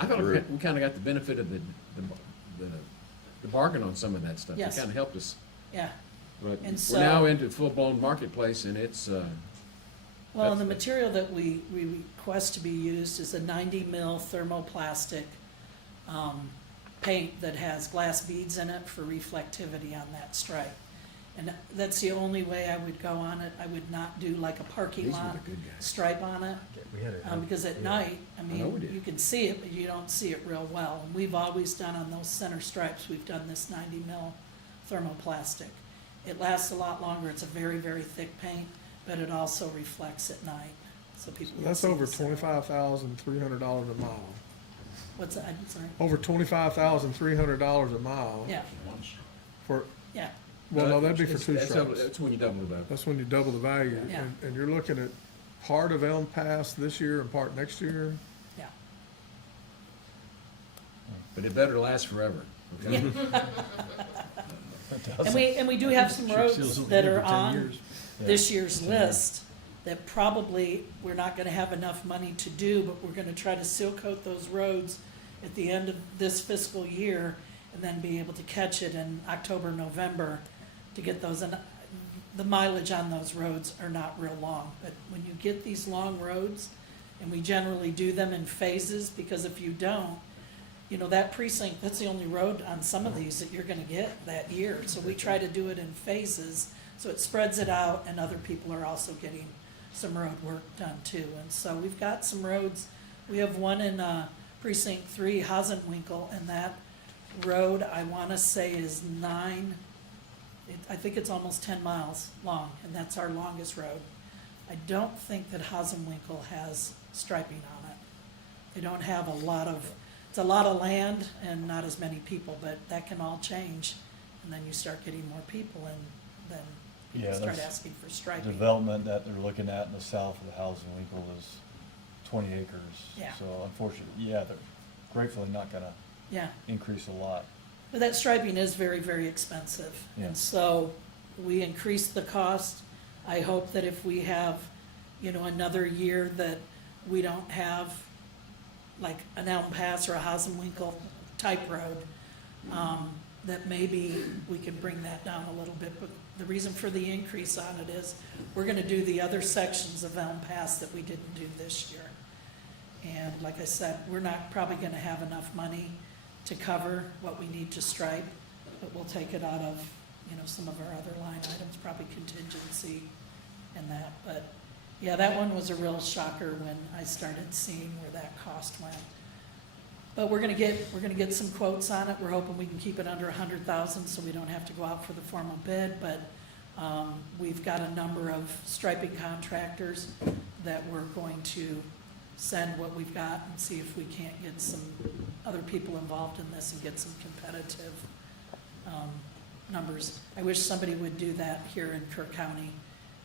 felt like we kind of got the benefit of the bargain on some of that stuff. Yes. It kind of helped us. Yeah, But And we're now so- into full-blown marketplace, and it's, well, and the That's- material that we request to be used is a 90 mil thermoplastic paint that has glass beads in it for reflectivity on that stripe. And that's the only way I would go on it. I would not do like a parking these were lot the good guys. stripe on it. We had a. Because at yeah. night, I know we mean, did. you can see it, but you don't see it real well. And we've always done on those center stripes, we've done this 90 mil thermoplastic. It lasts a lot longer. It's a very, very thick paint, but it also reflects at night, so people can That's see over the center. $25,300 a mile. What's that? I'm sorry. Over $25,300 a mile. Yeah, For, yeah, well, no, that'd be for 2 That's stripes. when you double it up. That's when you double the value. Yeah. And you're looking at part of Elm Pass this year and part next year. yeah. But it better last forever, okay? And we do have some Chip roads seals will that be are for 10 on years. this year's list that probably we're not gonna have enough money to do, but we're gonna try to seal coat those roads at the end of this fiscal year and then be able to catch it in October, November to get those. And the mileage on those roads are not real long. But when you get these long roads, and we generally do them in phases, because if you don't, you know, that precinct, that's the only road on some of these that you're gonna get that year. So we try to do it in phases, so it spreads it out, and other people are also getting some road work done too. And so we've got some roads, we have one in, precinct 3, Hasenwinkel, and that road, I wanna say is I think it's almost 10 miles long, and that's our longest road. I don't think that Hasenwinkel has striping on it. They don't have it's a lot of land and not as many people, but that can all change. And then you start getting more people, and then people Yeah, start that's asking for striping. Development that they're looking at in the south of the Hasenwinkel is 20 acres. Yeah. So unfortunately, yeah, they're gratefully not gonna Yeah, increase a lot. but that striping is very, very expensive. Yeah. And so we increased the cost. I hope that if we have, you know, another year that we don't have like an Elm Pass or a Hasenwinkel type road, that maybe we can bring that down a little bit. But the reason for the increase on it is we're gonna do the other sections of Elm Pass that we didn't do this year. And like I said, we're not probably gonna have enough money to cover what we need to stripe, but we'll take it out of, you know, some of our other line items, probably contingency and that. But, yeah, that one was a real shocker when I started seeing where that cost went. But we're gonna get some quotes on it. We're hoping we can keep it under 100,000, so we don't have to go out for the formal bid. But, we've got a number of striping contractors that we're going to send what we've got and see if we can't get some other people involved in this and get some competitive numbers. I wish somebody would do that here in Kerr County.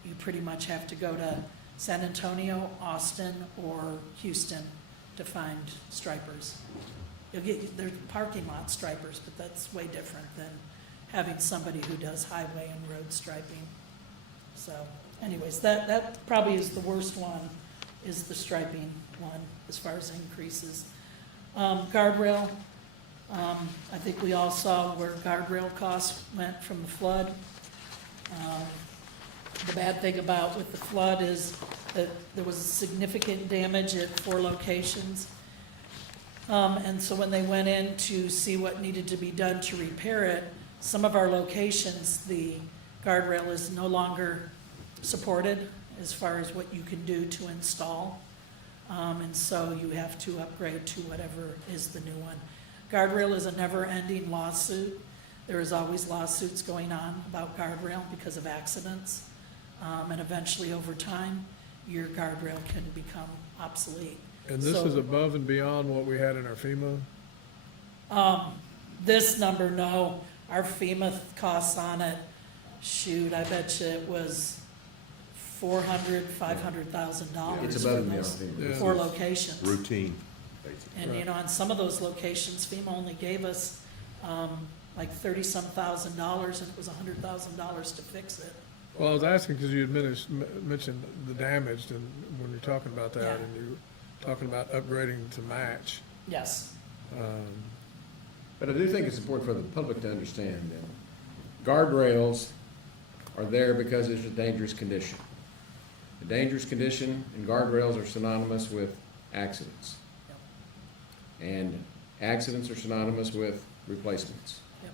You pretty much have to go to San Antonio, Austin, or Houston to find stripers. You'll get, there's parking lot stripers, but that's way different than having somebody who does highway and road striping. So anyways, that probably is the worst one, is the striping one as far as increases. Guardrail, I think we all saw where guardrail costs went from the flood. The bad thing about with the flood is that there was significant damage at 4 locations. And so when they went in to see what needed to be done to repair it, some of our locations, the guardrail is no longer supported as far as what you can do to install. And so you have to upgrade to whatever is the new one. Guardrail is a never-ending lawsuit. There is always lawsuits going on about guardrail because of accidents. And eventually, over time, your guardrail can become obsolete. And this So- is above and beyond what we had in our FEMA? This number, no, our FEMA costs on it, shoot, I bet you it was $500,000. It's above and for beyond those FEMA. Yeah. 4 locations. Routine, basically. And, you know, on some of those locations, FEMA only gave us, like $30-some thousand, and it was $100,000 to fix it. Well, I was asking because you had mentioned the damage, and when you're talking about that, Yeah. and you're talking about upgrading to match. Yes, But I do think it's important for the public to understand that guardrails are there because it's a dangerous condition. A dangerous condition and guardrails are synonymous with accidents. And accidents are synonymous with replacements. Yep.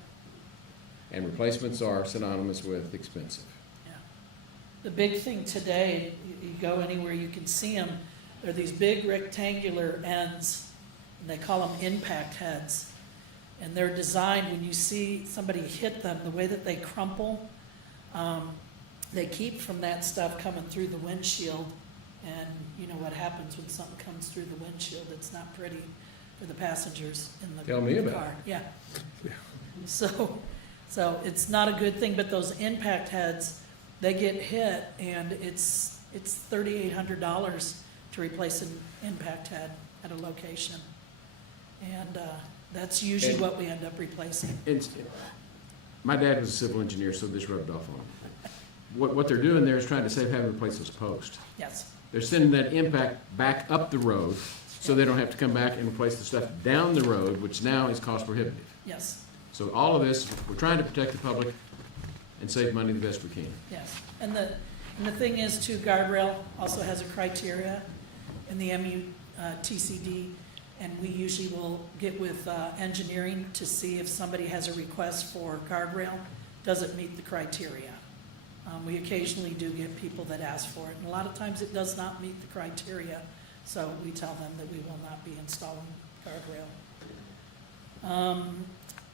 And replacements are synonymous with expensive. yeah. The big thing today, you go anywhere, you can see them, they're these big rectangular ends, and they call them impact heads. And they're designed, when you see somebody hit them, the way that they crumple, they keep from that stuff coming through the windshield. And you know what happens when something comes through the windshield, it's not pretty for the passengers in the car. Tell me about it. Yeah. So it's not a good thing, but those impact heads, they get hit, and it's $3,800 to replace an impact head at a location. And that's usually And- what we end up replacing. My dad was a civil engineer, so this rubbed off on him. What they're doing there is trying to save having to replace those posts. Yes, They're sending that impact back up the road so they don't have to come back and replace the stuff down the road, which now is cost prohibitive. yes, So all of this, we're trying to protect the public. and save money the best we can. Yes, and the thing is too, guardrail also has a criteria in the TCD, and we usually will get with engineering to see if somebody has a request for guardrail, does it meet the criteria? We occasionally do get people that ask for it, and a lot of times it does not meet the criteria, so we tell them that we will not be installing guardrail.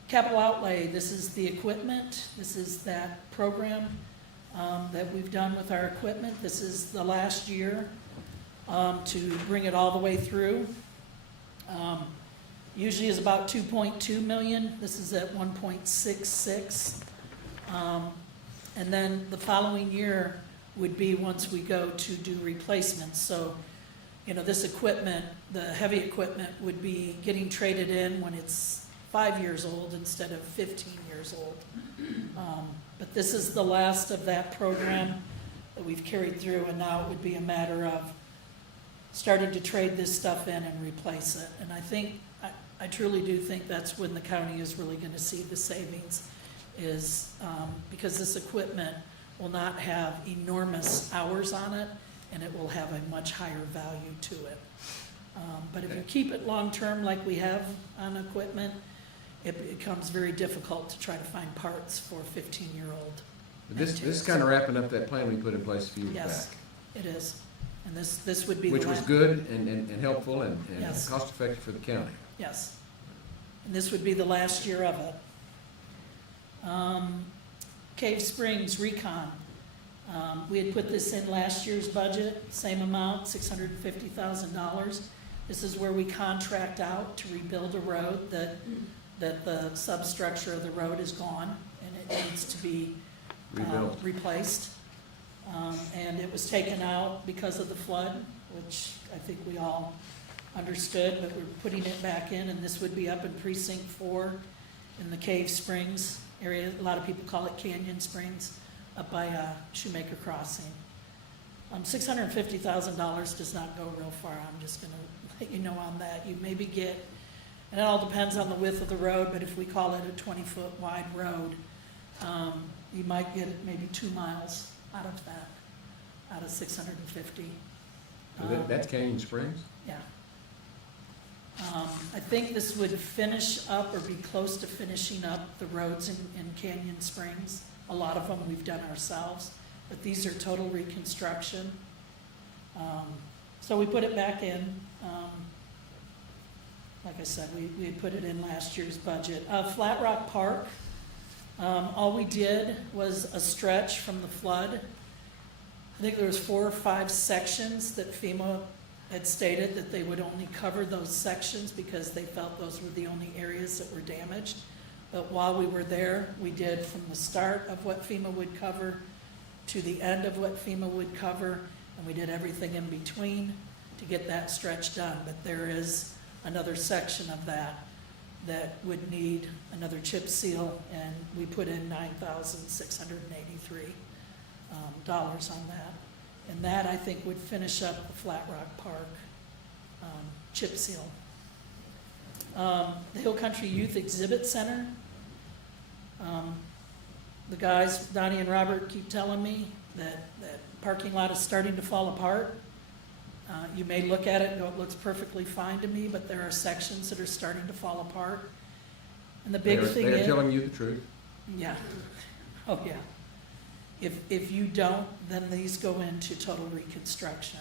Capital outlay, this is the equipment, this is that program that we've done with our equipment. This is the last year to bring it all the way through. Usually is about 2.2 million. This is at 1.66. And then the following year would be once we go to do replacements. So, you know, this equipment, the heavy equipment, would be getting traded in when it's 5 years old instead of 15 years old. But this is the last of that program that we've carried through, and now it would be a matter of starting to trade this stuff in and replace it. And I think, I truly do think that's when the county is really gonna see the savings, is because this equipment will not have enormous hours on it, and it will have a much higher value to it. But if you keep it long-term like we have on equipment, it becomes very difficult to try to find parts for a 15-year-old. This is kind of wrapping up that plan we put in place a few years Yes, back. it is. And this would be the Which was last. good and helpful and Yes. cost-effective for the county. Yes. And this would be the last year of it. Cave Springs Recon. We had put this in last year's budget, same amount, $650,000. This is where we contract out to rebuild a road that the substructure of the road is gone and it needs to be Rebuilt. replaced. And it was taken out because of the flood, which I think we all understood, but we're putting it back in, and this would be up in Precinct 4 in the Cave Springs area. A lot of people call it Canyon Springs, up by Shoemaker Crossing. $650,000 does not go real far. I'm just gonna let you know on that. You maybe get, and it all depends on the width of the road, but if we call it a 20-foot wide road, you might get maybe 2 miles out of that, out of 650. That's Canyon Springs? Yeah. I think this would finish up or be close to finishing up the roads in Canyon Springs. A lot of them we've done ourselves, but these are total reconstruction. So we put it back in. Like I said, we had put it in last year's budget. Flat Rock Park, all we did was a stretch from the flood. I think there was 4 or 5 sections that FEMA had stated that they would only cover those sections because they felt those were the only areas that were damaged. But while we were there, we did from the start of what FEMA would cover to the end of what FEMA would cover, and we did everything in between to get that stretch done. But there is another section of that that would need another chip seal, and we put in $9,683 on that. And that, I think, would finish up the Flat Rock Park chip seal. The Hill Country Youth Exhibit Center. The guys, Donnie and Robert, keep telling me that parking lot is starting to fall apart. You may look at it and go, it looks perfectly fine to me, but there are sections that are starting to fall apart. And the big thing is... They're telling you the truth. Yeah. Oh, yeah. If you don't, then these go into total reconstruction.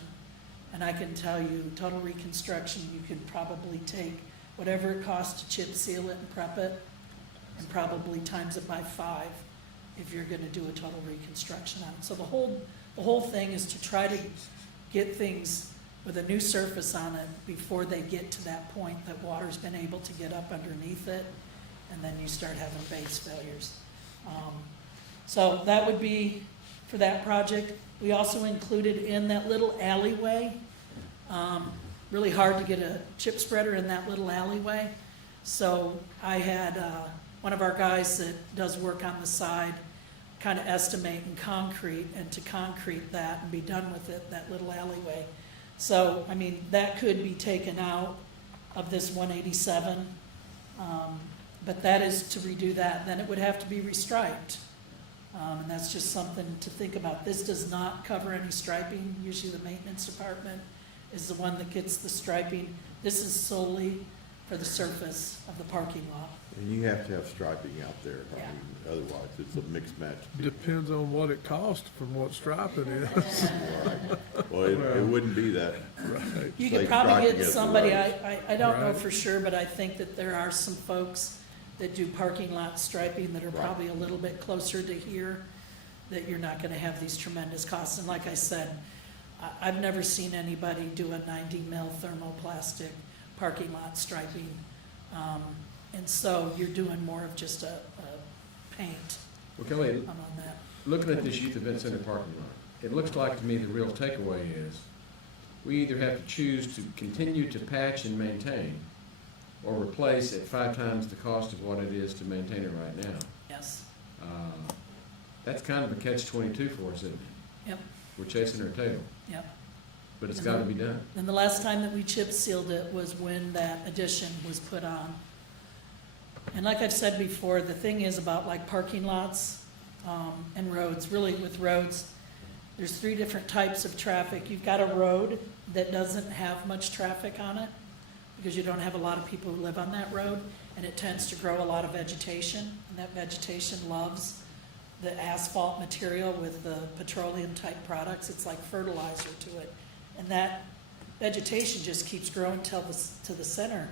And I can tell you, total reconstruction, you could probably take whatever it costs to chip seal it and prep it, and probably times it by 5 if you're gonna do a total reconstruction on it. So the whole thing is to try to get things with a new surface on it before they get to that point that water's been able to get up underneath it, and then you start having base failures. So that would be for that project. We also included in that little alleyway, really hard to get a chip spreader in that little alleyway. So I had one of our guys that does work on the side kind of estimate and concrete, and to concrete that and be done with it, that little alleyway. So, I mean, that could be taken out of this 187, but that is to redo that. Then it would have to be restriped. And that's just something to think about. This does not cover any striping. Usually the maintenance department is the one that gets the striping. This is solely for the surface of the parking lot. And you have to have striping out there. I Yeah. mean, otherwise, it's a mixed match. Depends on what it costs from what stripe it is. Well, it wouldn't be that. You Say could probably striping get as the somebody, road. I don't know Right. for sure, but I think that there are some folks that do parking lot striping that are probably a little bit closer to here, that you're not gonna have these tremendous costs. And like I said, I've never seen anybody do a 90 mil thermoplastic parking lot striping. And so you're doing more of just a paint Well, Kelly, on that. looking at this youth event center parking lot, it looks like to me the real takeaway is we either have to choose to continue to patch and maintain or replace at 5 times the cost of what it is to maintain it right now. Yes, That's kind of a catch-22 for us, isn't it? yep, We're chasing our tail, yep. but it's got to be done. And the last time that we chip sealed it was when that addition was put on. And like I've said before, the thing is about like parking lots, and roads, really with roads, there's 3 different types of traffic. You've got a road that doesn't have much traffic on it, because you don't have a lot of people who live on that road, and it tends to grow a lot of vegetation, and that vegetation loves the asphalt material with the petroleum-type products. It's like fertilizer to it. And that vegetation just keeps growing to the center.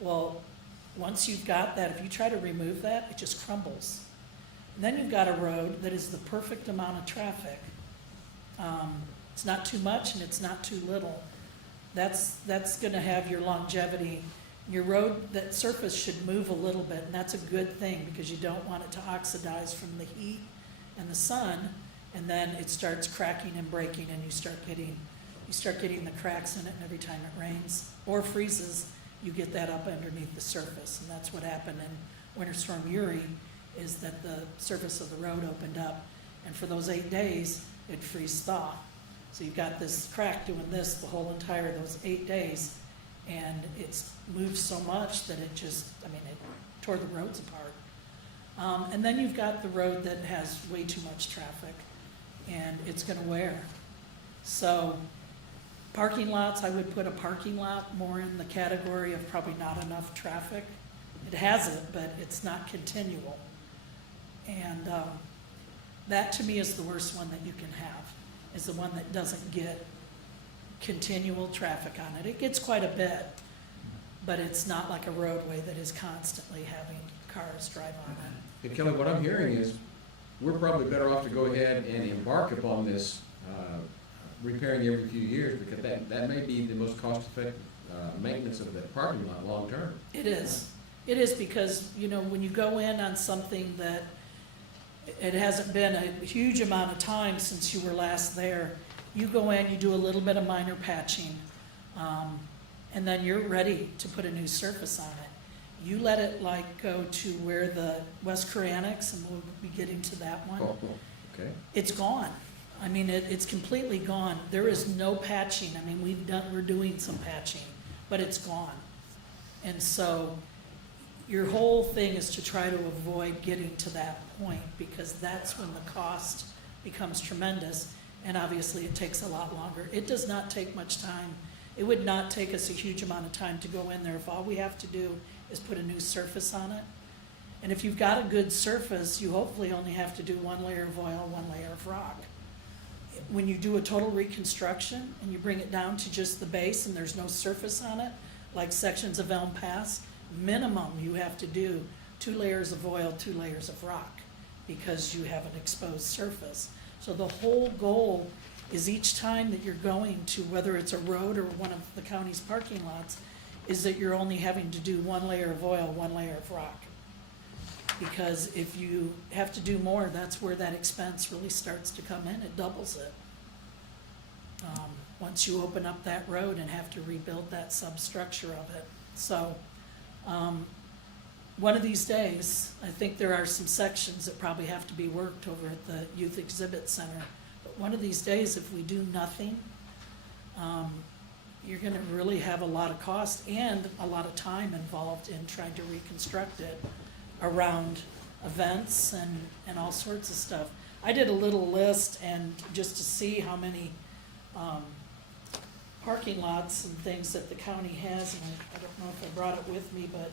Well, once you've got that, if you try to remove that, it just crumbles. And then you've got a road that is the perfect amount of traffic. It's not too much and it's not too little. That's gonna have your longevity. Your road, that surface should move a little bit, and that's a good thing, because you don't want it to oxidize from the heat and the sun, and then it starts cracking and breaking, and you start getting the cracks in it, and every time it rains or freezes, you get that up underneath the surface. And that's what happened in Winter Storm Uri, is that the surface of the road opened up, and for those 8 days, it freeze thaw. So you've got this crack doing this the whole entire, those 8 days, and it's moved so much that it just, it tore the roads apart. And then you've got the road that has way too much traffic, and it's gonna wear. So parking lots, I would put a parking lot more in the category of probably not enough traffic. It has it, but it's not continual. And that to me is the worst one that you can have, is the one that doesn't get continual traffic on it. It gets quite a bit, but it's not like a roadway that is constantly having cars drive on it. And Kelly, what I'm hearing is, we're probably better off to go ahead and embark upon this repairing every few years, because that may be the most cost-effective maintenance of that parking lot long-term. It is. It is, because, when you go in on something that it hasn't been a huge amount of time since you were last there, you go in, you do a little bit of minor patching, and then you're ready to put a new surface on it. You let it go to where the West Kerr Annex, and we'll be getting to that one. Oh, okay. It's gone. It's completely gone. There is no patching. We're doing some patching, but it's gone. And so your whole thing is to try to avoid getting to that point, because that's when the cost becomes tremendous, and obviously it takes a lot longer. It does not take much time. It would not take us a huge amount of time to go in there if all we have to do is put a new surface on it. And if you've got a good surface, you hopefully only have to do 1 layer of oil, 1 layer of rock. When you do a total reconstruction and you bring it down to just the base and there's no surface on it, like sections of Elm Pass, minimum you have to do 2 layers of oil, 2 layers of rock, because you have an exposed surface. So the whole goal is, each time that you're going to, whether it's a road or one of the county's parking lots, is that you're only having to do 1 layer of oil, 1 layer of rock. Because if you have to do more, that's where that expense really starts to come in. It doubles it. Once you open up that road and have to rebuild that substructure of it. So, one of these days, I think there are some sections that probably have to be worked over at the Youth Exhibit Center. But one of these days, if we do nothing, you're gonna really have a lot of cost and a lot of time involved in trying to reconstruct it around events and all sorts of stuff. I did a little list and just to see how many, parking lots and things that the county has, and I don't know if I brought it with me, but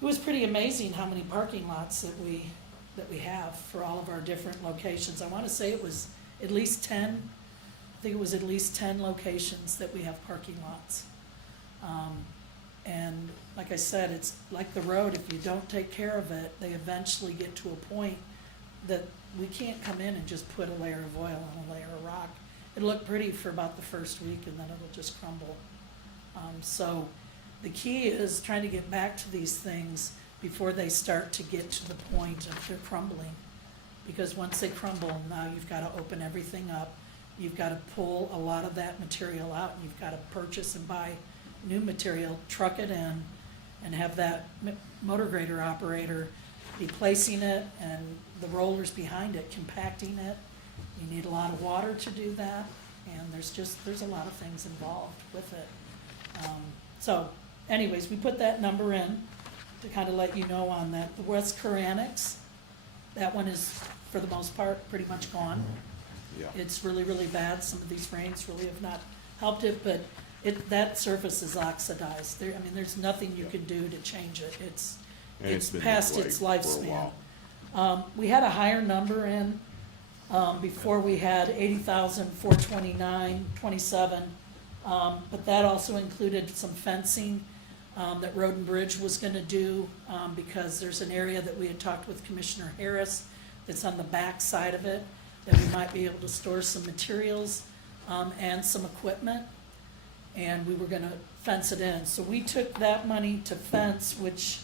it was pretty amazing how many parking lots that we have for all of our different locations. I wanna say it was at least 10, I think it was at least 10 locations that we have parking lots. And like I said, it's like the road, if you don't take care of it, they eventually get to a point that we can't come in and just put a layer of oil on a layer of rock. It'll look pretty for about the first week and then it'll just crumble. So the key is trying to get back to these things before they start to get to the point of they're crumbling. Because once they crumble, now you've got to open everything up. You've got to pull a lot of that material out. You've got to purchase and buy new material, truck it in, and have that motor grader operator be placing it and the rollers behind it, compacting it. You need a lot of water to do that, and there's a lot of things involved with it. So anyways, we put that number in to kind of let you know on that. The West Kerr Annex, that one is, for the most part, pretty much gone. Yeah. It's really, really bad. Some of these rains really have not helped it, but that surface is oxidized. There's nothing you can do to change it. And It's been past that way its for a lifespan. while. We had a higher number in, before we had 80,429.27, but that also included some fencing, that Road and Bridge was gonna do, because there's an area that we had talked with Commissioner Harris that's on the back side of it, that we might be able to store some materials, and some equipment, and we were gonna fence it in. So we took that money to fence, which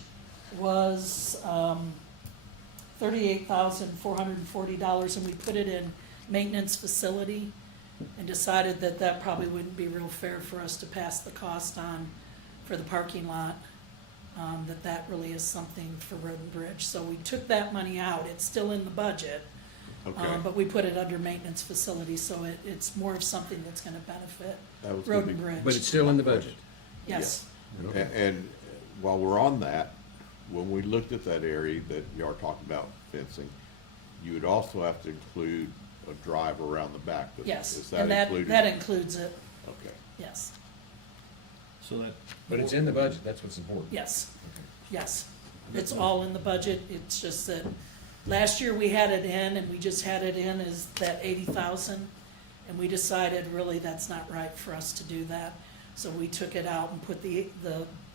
was, $38,440, and we put it in maintenance facility and decided that that probably wouldn't be real fair for us to pass the cost on for the parking lot, that really is something for Road and Bridge. So we took that money out. It's still in the budget, Okay. but we put it under maintenance facility, so it's more of something that's gonna benefit That was Road gonna and be- Bridge. But it's still in the budget. Yes, And while we're on that, when we looked at that area that you are talking about fencing, you would also have to include a drive around the back. yes, Is and that included? that includes it, Okay. yes, So that. But it's in the budget, that's what's important. yes, yes. It's all in the budget, it's just that last year we had it in, and we just had it in as that 80,000, and we decided really that's not right for us to do that. So we took it out and put the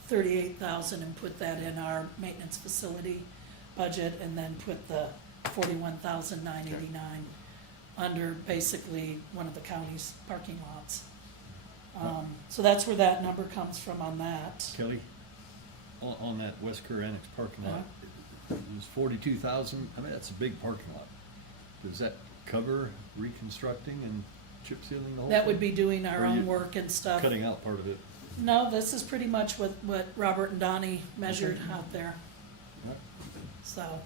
38,000 and put that in our maintenance facility budget, and then put the 41,989 under basically one of the county's parking lots. So that's where that number comes from on that. Kelly, on that West Kerr Annex parking lot, it was 42,000, that's a big parking lot. Does that cover reconstructing and chip sealing the whole thing? That would be doing our Or own you work and stuff. Cutting out part of it? No, this is pretty much what Robert and Donnie measured out there, Right. so,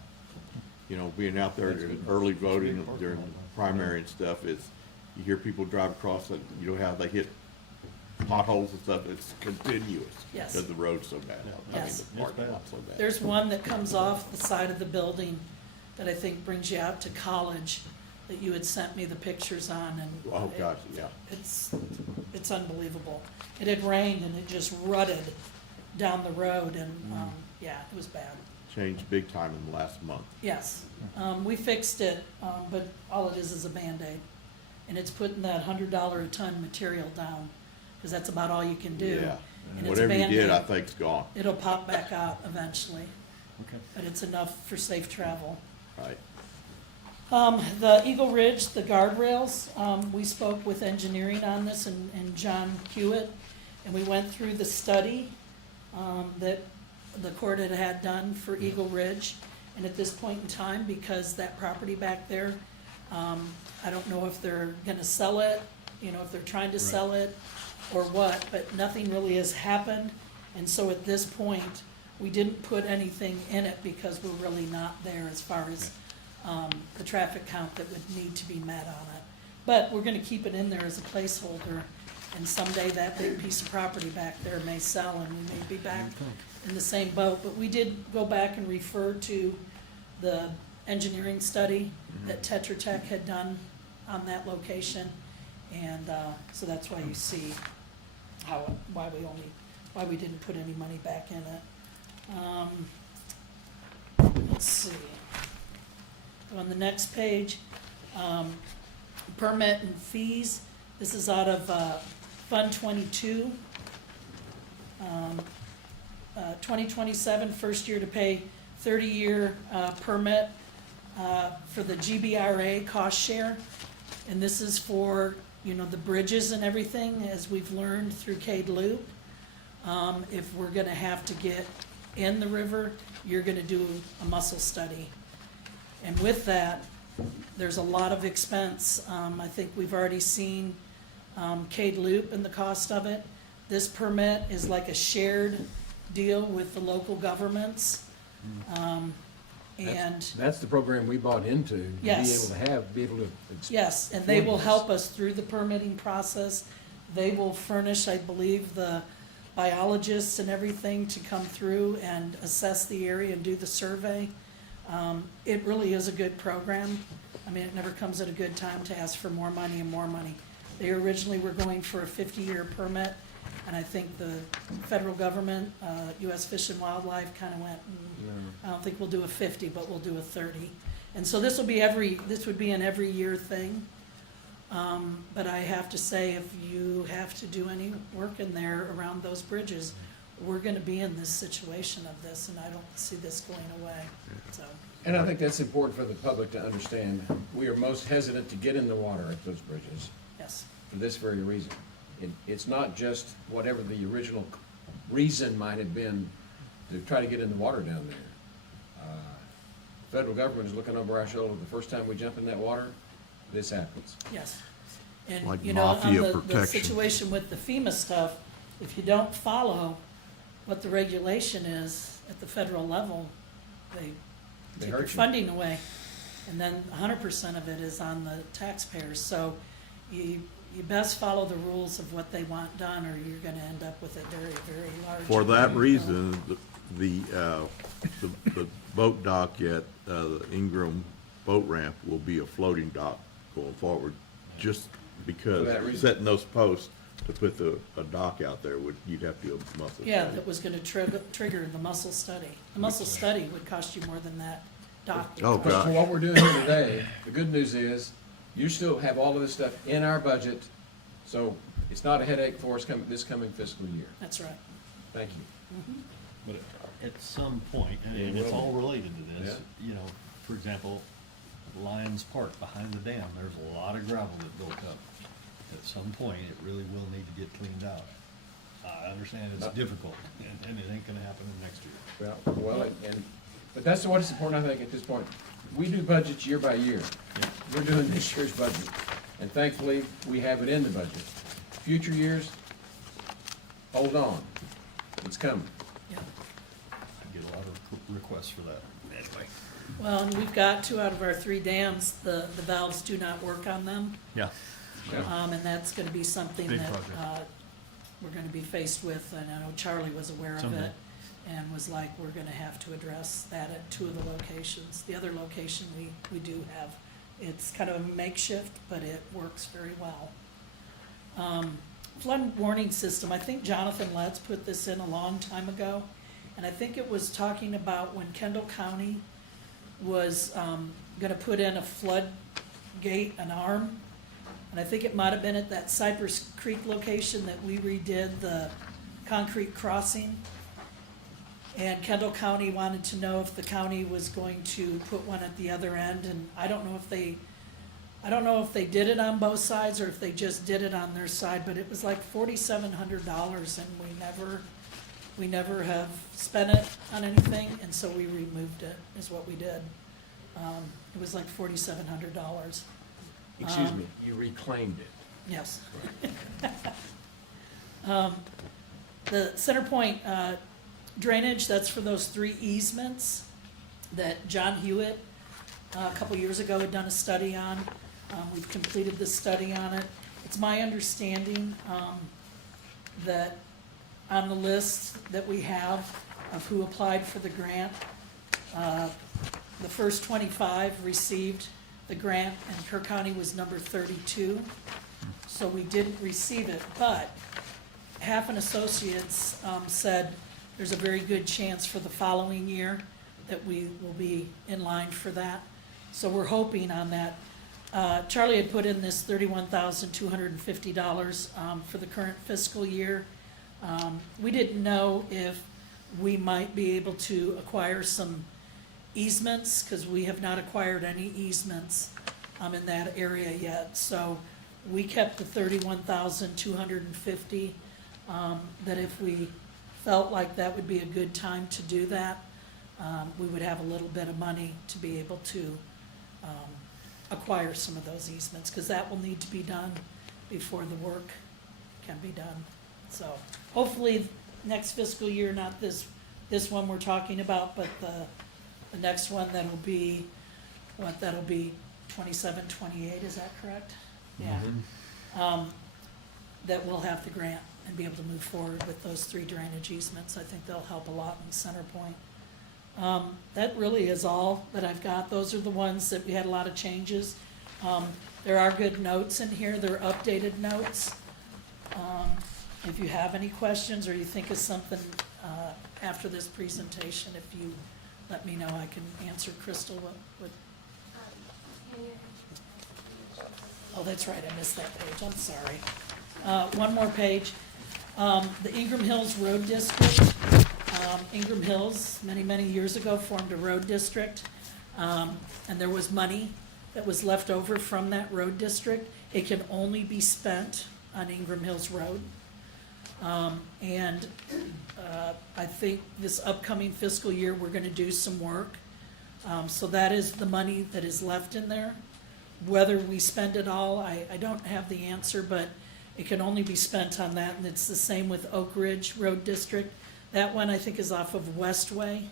You know, being out there That's during good. early It's a big voting parking during lot. primary and stuff, you hear people drive across it, you know how they hit potholes and stuff, it's continuous. Yes. Because the road's so bad. Yes. The parking lot's so bad. there's one that comes off the side of the building that I think brings you out to College, that you had sent me the pictures on, and Oh, gosh, yeah. it's unbelievable. It had rained and it just rutted down the road, and, yeah, it was bad. Changed big time in the last month. Yes, we fixed it, but all it is a Band-Aid. And it's putting that $100 a ton material down, because that's about all you can do. Yeah. And it's a Whatever you did, I Band-Aid. think's gone, It'll pop back out eventually, Okay. but it's enough for safe travel. right? The Eagle Ridge, the guardrails, we spoke with engineering on this and John Hewitt, and we went through the study, that the court had done for Eagle Ridge. And at this point in time, because that property back there, I don't know if they're gonna sell it, if they're trying to sell it or what, but nothing really has happened. And so at this point, we didn't put anything in it because we're really not there as far as the traffic count that would need to be met on it. But we're gonna keep it in there as a placeholder, and someday that big piece of property back there may sell, and we may be back in the same boat. But we did go back and refer to the engineering study that Tetra Tech had done on that location. And so that's why you see why we didn't put any money back in it. Let's see. On the next page, permit and fees. This is out of Fund 22. 2027, first year to pay 30-year permit for the GBRA cost share. And this is for, the bridges and everything, as we've learned through Cade Loop. If we're gonna have to get in the river, you're gonna do a mussel study. And with that, there's a lot of expense. I think we've already seen Cade Loop and the cost of it. This permit is like a shared deal with the local governments. And That's the program we bought into, to Yes. be able to. yes, and they will this. help us through the permitting process. They will furnish, I believe, the biologists and everything to come through and assess the area and do the survey. It really is a good program. I mean, it never comes at a good time to ask for more money and more money. They originally were going for a 50-year permit, and I think the federal government, US Fish and Wildlife, kind of went, I don't think we'll do a 50, but we'll do a 30. And so this would be an every year thing. But I have to say, if you have to do any work in there around those bridges, we're gonna be in this situation of this, and I don't see this going away, so. And I think that's important for the public to understand. We are most hesitant to get in the water at those bridges Yes, for this very reason. It's not just whatever the original reason might have been to try to get in the water down there. Federal government is looking over our shoulder the first time we jump in that water, this happens. yes. And, Like on mafia the protection. situation with the FEMA stuff, if you don't follow what the regulation is at the federal level, they They take hurt your you. funding away. And then 100% of it is on the taxpayers. So you best follow the rules of what they want done, or you're gonna end up with a very, very large. For that bill. reason, the boat dock at the Ingram Boat Ramp will be a floating dock going forward, just because For that reason. setting those posts to put a dock out there you'd have to do a muscle. Yeah, that was gonna trigger the mussel study. The mussel study would cost you more than that dock. would Oh, cost. But for gosh. what we're doing here today, the good news is, you still have all of this stuff in our budget, so it's not a headache for us this coming fiscal year. That's right. Thank you. But at some point, and It it's will all related to this, Yeah. for example, Lions Park behind the dam, there's a lot of gravel that built up. At some point, it really will need to get cleaned out. I understand it's Not- difficult, and it ain't gonna happen next year. Well, but that's what is important, I think, at this point. We do budgets year by year. We're doing this year's budget, and thankfully, we have it in the budget. Future years, hold on, it's coming. Yeah. I get a lot of requests for that. Anyway. Well, and we've got 2 out of our 3 dams, the valves do not work on them. Yeah. And that's gonna be something Big that, project. we're gonna be faced with, and I know Charlie was aware of Someday. it, and was like, we're gonna have to address that at 2 of the locations. The other location we do have, it's kind of a makeshift, but it works very well. Flood warning system, I think Jonathan Letts put this in a long time ago, and I think it was talking about when Kendall County was, gonna put in a flood gate, an arm. And I think it might have been at that Cypress Creek location that we redid the concrete crossing. And Kendall County wanted to know if the county was going to put one at the other end, and I don't know if they did it on both sides or if they just did it on their side, but it was like $4,700, and we never have spent it on anything, and so we removed it, is what we did. It was like $4,700. Excuse me, you reclaimed it. Yes. The center point drainage, that's for those 3 easements that John Hewitt, a couple years ago, had done a study on. We've completed the study on it. It's my understanding that on the list that we have of who applied for the grant, The first 25 received the grant, and Kerr County was number 32. So we didn't receive it, but Half and Associates said there's a very good chance for the following year that we will be in line for that. So we're hoping on that. Charlie had put in this $31,250 for the current fiscal year. We didn't know if we might be able to acquire some easements, because we have not acquired any easements in that area yet. So we kept the $31,250, that if we felt like that would be a good time to do that, we would have a little bit of money to be able to acquire some of those easements, because that will need to be done before the work can be done. So hopefully next fiscal year, not this one we're talking about, but the next one, that'll be 27, 28, is that correct? Yeah. That we'll have the grant and be able to move forward with those 3 drainage easements. I think they'll help a lot in Center Point. That really is all that I've got. Those are the ones that we had a lot of changes. There are good notes in here. They're updated notes. If you have any questions or you think of something after this presentation, if you let me know, I can answer. Crystal, what? Oh, that's right, I missed that page, I'm sorry. One more page. The Ingram Hills Road District. Ingram Hills, many, many years ago, formed a road district, and there was money that was left over from that road district. It can only be spent on Ingram Hills Road. I think this upcoming fiscal year, we're gonna do some work. So that is the money that is left in there. Whether we spend it all, I don't have the answer, but it can only be spent on that, and it's the same with Oak Ridge Road District. That one, I think, is off of Westway.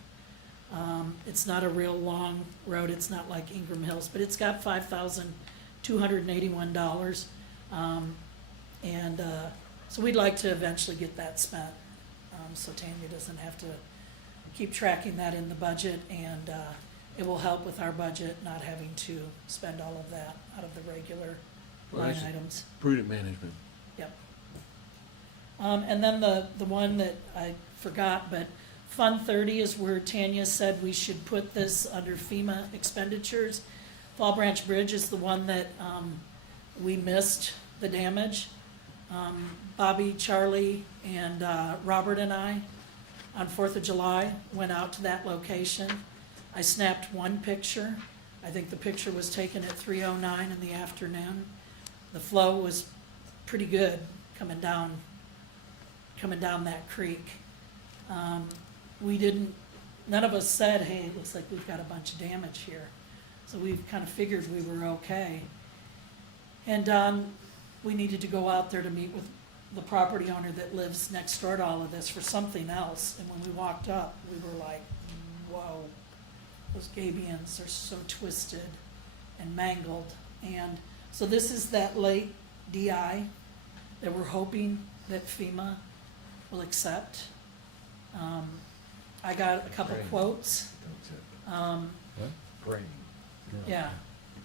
It's not a real long road, it's not like Ingram Hills, but it's got $5,281. So we'd like to eventually get that spent, so Tanya doesn't have to keep tracking that in the budget, and it will help with our budget, not having to spend all of that out of the regular line Right. items. Prudent management. Yep. And then the one that I forgot, but Fund 30 is where Tanya said we should put this under FEMA expenditures. Fall Branch Bridge is the one that we missed the damage. Bobby, Charlie, and Robert and I, on 4th of July, went out to that location. I snapped one picture. I think the picture was taken at 3:09 in the afternoon. The flow was pretty good coming down that creek. None of us said, hey, it looks like we've got a bunch of damage here. So we kind of figured we were okay. And we needed to go out there to meet with the property owner that lives next door to all of this for something else. And when we walked up, we were like, whoa, those gabions are so twisted and mangled. And so this is that late DI that we're hoping that FEMA will accept. I got a couple quotes. Great. Yeah,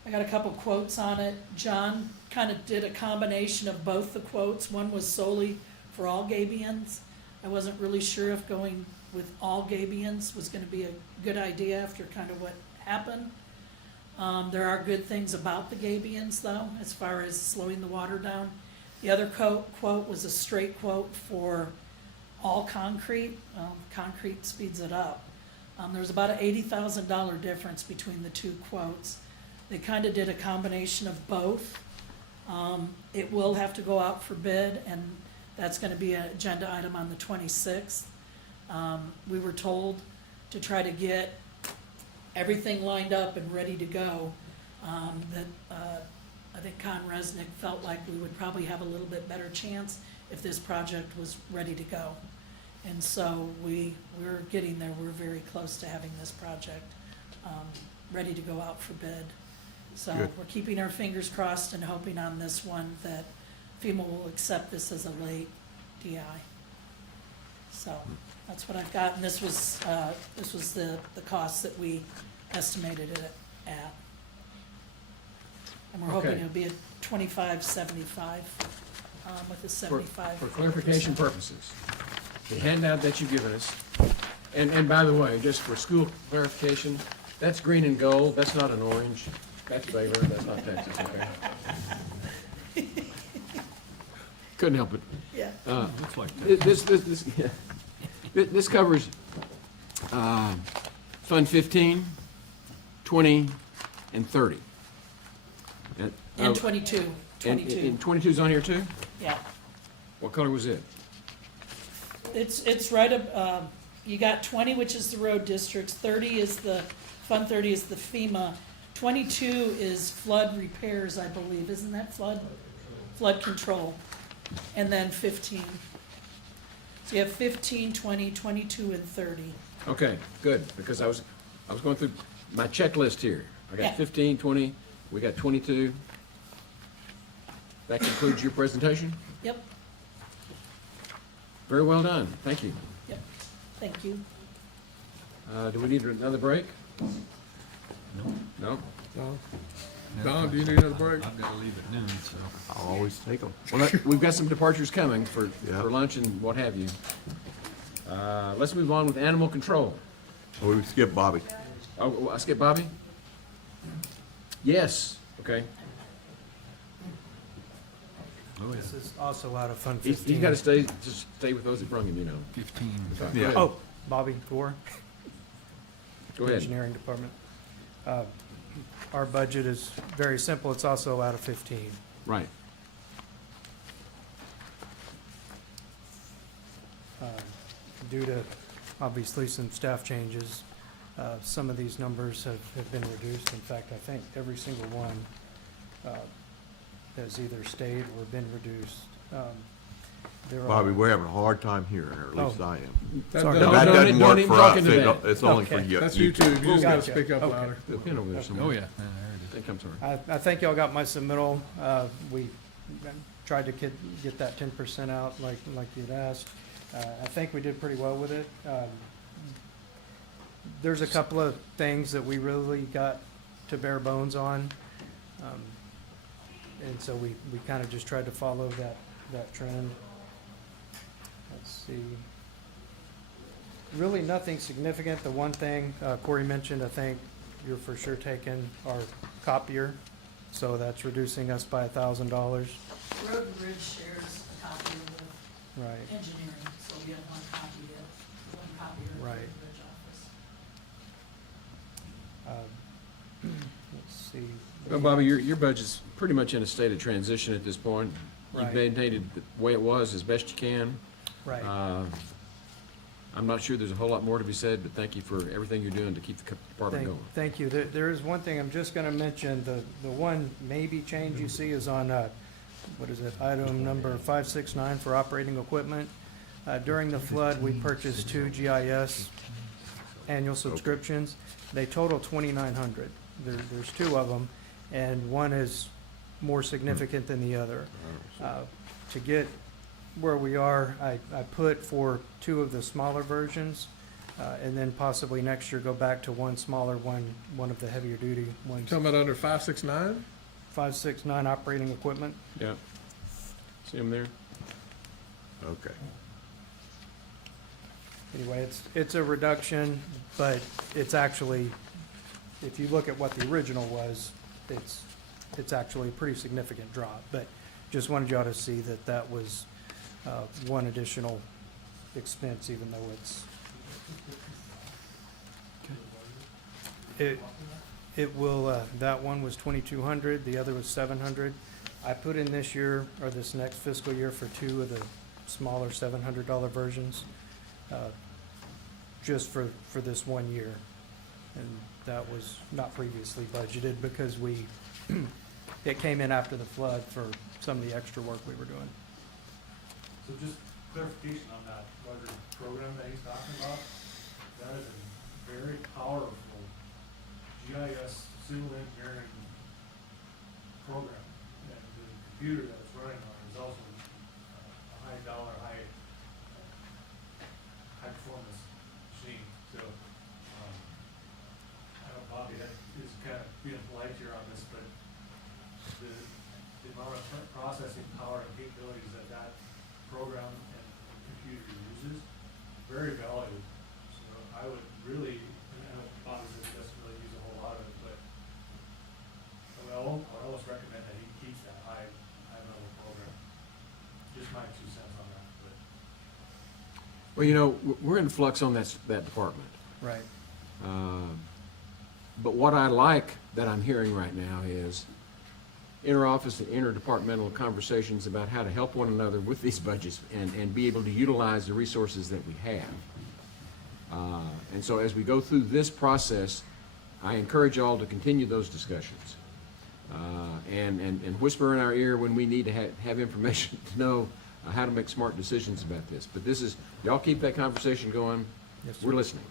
I got a couple quotes on it. John kind of did a combination of both the quotes. One was solely for all gabions. I wasn't really sure if going with all gabions was gonna be a good idea after kind of what happened. There are good things about the gabions though, as far as slowing the water down. The other quote was a straight quote for all concrete. Concrete speeds it up. There was about an $80,000 difference between the two quotes. They kind of did a combination of both. It will have to go out for bid, and that's gonna be an agenda item on the 26th. We were told to try to get everything lined up and ready to go. I think Con Resnick felt like we would probably have a little bit better chance if this project was ready to go. And so we're getting there. We're very close to having this project ready to go out for bid. So Good. we're keeping our fingers crossed and hoping on this one that FEMA will accept this as a late DI. So that's what I've got, and this was the cost that we estimated it at. And we're hoping Okay. it'll be at 2575, with a For 75. for clarification purposes, the handout that you've given us, and by the way, just for school clarification, that's green and gold, that's not an orange. That's Baylor, that's not Texas, okay? Couldn't help it. Yeah. Looks like Yeah. This covers Fund 15, 20, and 30. And 22, 22, And 22's on here too? yeah. What color was it? It's right up, you got 20, which is the road districts, 30 is Fund 30 is the FEMA, 22 is flood repairs, I believe, isn't that flood control? And then 15. So you have 15, 20, 22, and 30. Okay, good, because I was going through my checklist here. I Yeah. got 15, 20, we got 22. That concludes your presentation? Yep, Very well done, thank you. yep, thank you. Do we need another break? No? Don? Don, do you need another break? I've got to leave at noon, so. I'll always take them. Well, we've got some departures coming for Yeah. lunch and what have you. Let's move on with animal control. We skip Bobby. Oh, I skipped Bobby? Yes, okay. Oh, This is also out of Fund He's 15. gotta just stay with those that brung him, you know. 15. Yeah. Oh, Bobby Gore, Go ahead. Engineering Department. Our budget is very simple. It's also out of 15. Right. Due to obviously some staff changes, some of these numbers have been reduced. In fact, I think every single one has either stayed or been reduced. There are- Bobby, we're having a hard time hearing her, at least Oh. I am. Sorry. No, That don't doesn't even work for talk us. into that. It's only for Okay. you. That's YouTube, you just gotta Gotcha. speak up Okay. louder. The pin over there somewhere. Oh, yeah, there I it think I'm sorry. I think y'all got my submittal. We tried to get that 10% out like you'd asked. I think we did pretty well with it. There's a couple of things that we really got to bare bones on. And so we kind of just tried to follow that trend. Let's see. Really nothing significant. The one thing Corey mentioned, I think you're for sure taking our copier, so that's reducing us by $1,000. Road and Bridge shares a copy of the Right, engineering, so we have one copy of the Right. Road and Bridge office. let's see. Well, Bobby, your budget's pretty much in a state of transition at this point. You've Right. maintained it the way it was as best you can. Right, I'm not sure there's a whole lot more to be said, but thank you for everything you're doing to keep the department going. thank you. There is one thing I'm just gonna mention, the one maybe change you see is on, what is it, item number 569 for operating equipment. During the flood, we purchased 2 GIS annual subscriptions. They total 2,900. There's 2 of them, and one is more significant than the other. To get where we are, I put for 2 of the smaller versions, and then possibly next year go back to one smaller one of the heavier duty ones. Talking about under 569? 569 operating equipment. Yeah. See him there? Okay. Anyway, it's a reduction, but it's actually, if you look at what the original was, it's actually a pretty significant drop. But just wanted y'all to see that was one additional expense, even though it will, that one was 2,200, the other was 700. I put in this year, or this next fiscal year, for 2 of the smaller $700 versions, just for this one year. And that was not previously budgeted because it came in after the flood for some of the extra work we were doing. So just clarification on that larger program that he's talking about, that is a very powerful GIS civil engineering program. And the computer that it's running on is also a high dollar, high performance machine. So, I know Bob processing power and capabilities that that program and computer uses, very valuable. So I would really, I know Bobby says he doesn't really use a whole lot of it, but I would almost recommend that he keeps that high level program. Just my 2 cents on that, but. Well, you know, we're in flux on that department. Right. But what I like that I'm hearing right now is inter-office and interdepartmental conversations about how to help one another with these budgets and be able to utilize the resources that we have. And so as we go through this process, I encourage you all to continue those discussions. And whisper in our ear when we need to have information to know how to make smart decisions about this. But this is, y'all keep that conversation going. Yes, sir. We're listening.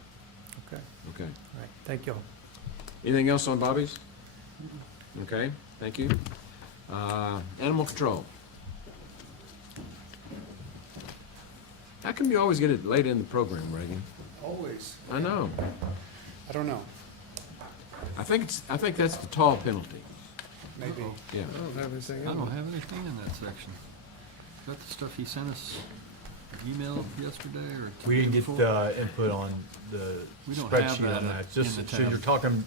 Okay, Okay. all right, thank you all. Anything else on Bobby's? Okay, thank you. Animal control. How come you always get it late in the program, Reagan? Always. I know. I don't know. I think that's the tall penalty. Maybe. Yeah. I don't have anything I else. don't have anything in that section. Is that the stuff he sent us email yesterday or? We didn't get before? input on the We don't have spreadsheet on that that. in Just, the so tab. you're talking,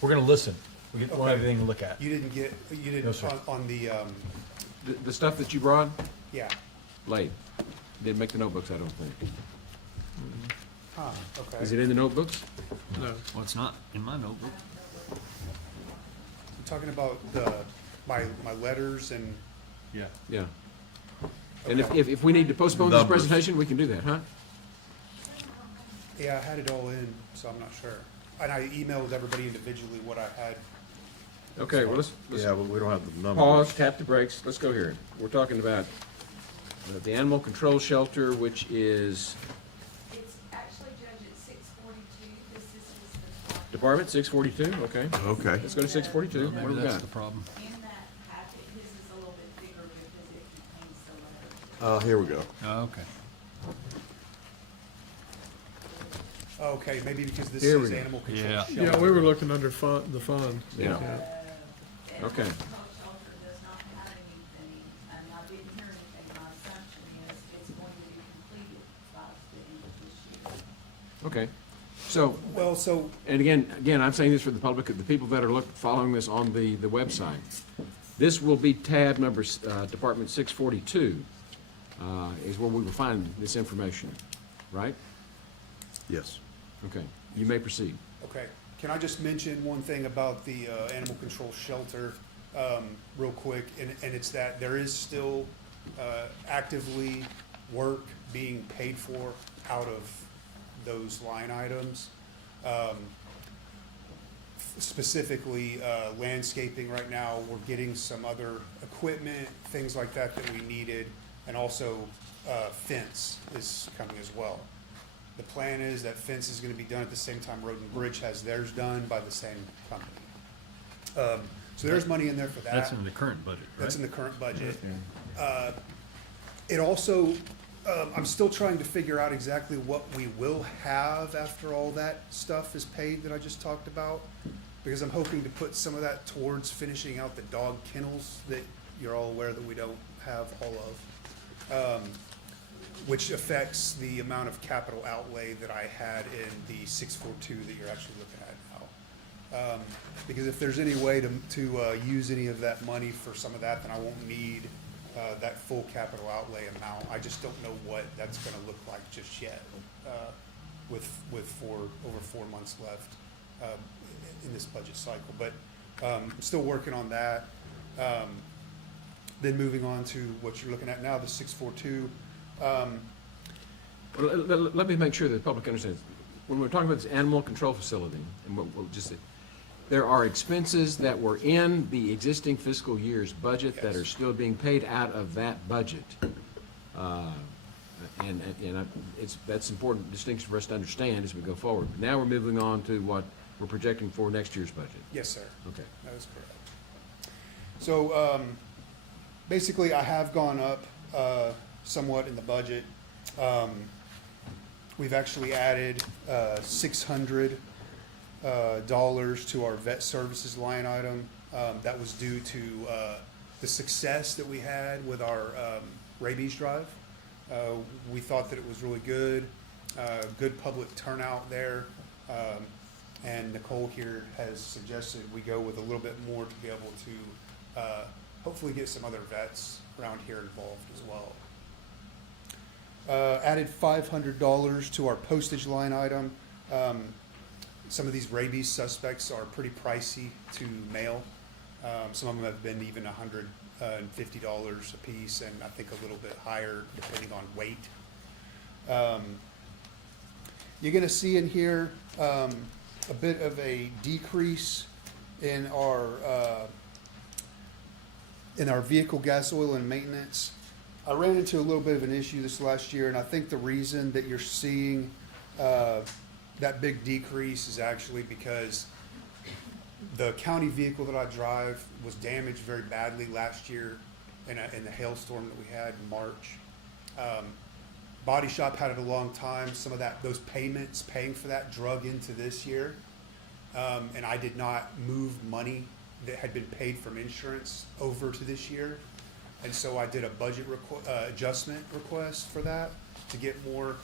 we're gonna listen. We don't have Okay. anything to look at. You didn't No, didn't, sir. on the, The stuff that you brought, yeah. late. Didn't make the notebooks, I don't think. Huh, okay. Is it in the notebooks? No. Well, it's not in my notebook. I'm talking about my letters and, Yeah. Yeah. And Okay. if we need to postpone this Numbers. presentation, we can do that, huh? yeah, I had it all in, so I'm not sure. And I emailed everybody individually what I had. Okay, well, let's Yeah, but we don't have the numbers. pause, tap the brakes. Let's go here. We're talking about the animal control shelter, which is It's actually, Judge, at 6:42, this is the top. Department 642, okay. Okay. Let's go to 642. Well, What maybe do we that's got? the problem. In that packet, his is a little bit bigger because it contains the letter. Here we go. Oh, okay. Okay, maybe because this Here we is go. animal control Yeah. shelter. Yeah, we were looking under the fund. Yeah. The Okay. animal control shelter does not have anything, and I didn't hear anything. My assumption is it's going to be completed by the end of this year. Okay. So, Well, so, and again, I'm saying this for the public, the people that are following this on the website. This will be tab number, Department 642, is where we will find this information, right? Yes. Okay, you may proceed. okay, can I just mention one thing about the animal control shelter real quick? And it's that there is still actively work being paid for out of those line items. Specifically, landscaping right now, we're getting some other equipment, things like that that we needed, and also fence is coming as well. The plan is that fence is gonna be done at the same time Road and Bridge has theirs done by the same company. So there's money in there for that. That's in the current budget, right? That's in the current budget. It also, I'm still trying to figure out exactly what we will have after all that stuff is paid that I just talked about. Because I'm hoping to put some of that towards finishing out the dog kennels that you're all aware that we don't have all of. Which affects the amount of capital outlay that I had in the 642 that you're actually looking at now. Because if there's any way to use any of that money for some of that, then I won't need that full capital outlay amount. I just don't know what that's gonna look like just yet, with over 4 months left in this budget cycle. But I'm still working on that. Then moving on to what you're looking at now, the 642. Well, let me make sure that the public understands. When we're talking about this animal control facility, and we'll just say, there are expenses that were in the existing fiscal year's budget that Yes. are still being paid out of that budget. That's important distinction for us to understand as we go forward. Now we're moving on to what we're projecting for next year's budget. Yes, sir. Okay. That is correct. So, basically, I have gone up, somewhat in the budget. We've actually added, $600 to our vet services line item. That was due to, the success that we had with our rabies drive. We thought that it was really good, good public turnout there. And Nicole here has suggested we go with a little bit more to be able to hopefully get some other vets around here involved as well. Added $500 to our postage line item. Some of these rabies suspects are pretty pricey to mail. Some of them have been even $150 a piece, and I think a little bit higher depending on weight. You're gonna see in here a bit of a decrease in our vehicle gas, oil, and maintenance. I ran into a little bit of an issue this last year, and I think the reason that you're seeing that big decrease is actually because the county vehicle that I drive was damaged very badly last year in the hailstorm that we had in March. Body shop had it a long time. Some of those payments, paying for that, drug into this year. And I did not move money that had been paid from insurance over to this year. And so I did a budget adjustment request for that to get more,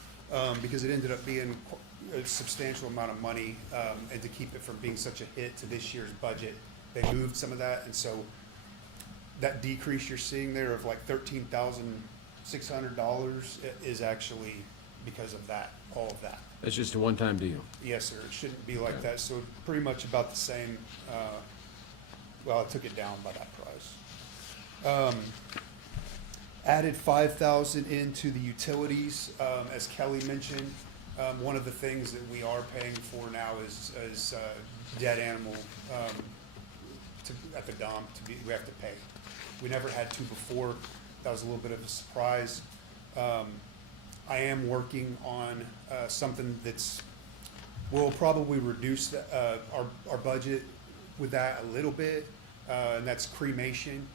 because it ended up being a substantial amount of money, and to keep it from being such a hit to this year's budget, they moved some of that. And so that decrease you're seeing there of like $13,600 is actually because of that, all of that. That's just a one-time deal. Yes, sir. It shouldn't be like that. So pretty much about the same. Well, I took it down by that price. Added 5,000 into the utilities, as Kelly mentioned. One of the things that we are paying for now is dead animal at the dump. We have to pay. We never had to before. That was a little bit of a surprise. I am working on something will probably reduce our budget with that a little bit, and that's cremation.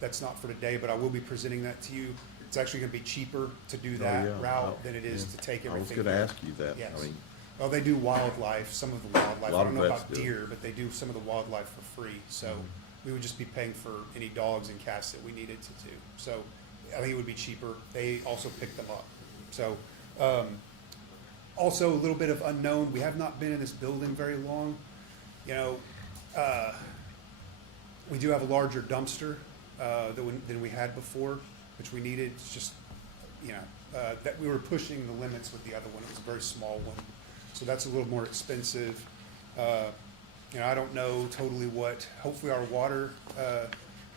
That's not for today, but I will be presenting that to you. It's actually going to be cheaper to do that route than it is to take everything. I was gonna there. ask you that. Yes. I mean, Well, they do wildlife, some of the wildlife. A lot I don't of know vets about do. deer, but they do some of the wildlife for free. So we would just be paying for any dogs and cats that we needed to do. So I think it would be cheaper. They also pick them up. So also a little bit of unknown. We have not been in this building very long. You know, we do have a larger dumpster than we had before, which we needed. It's just, that we were pushing the limits with the other one. It was a very small one. So that's a little more expensive. I don't know totally hopefully our water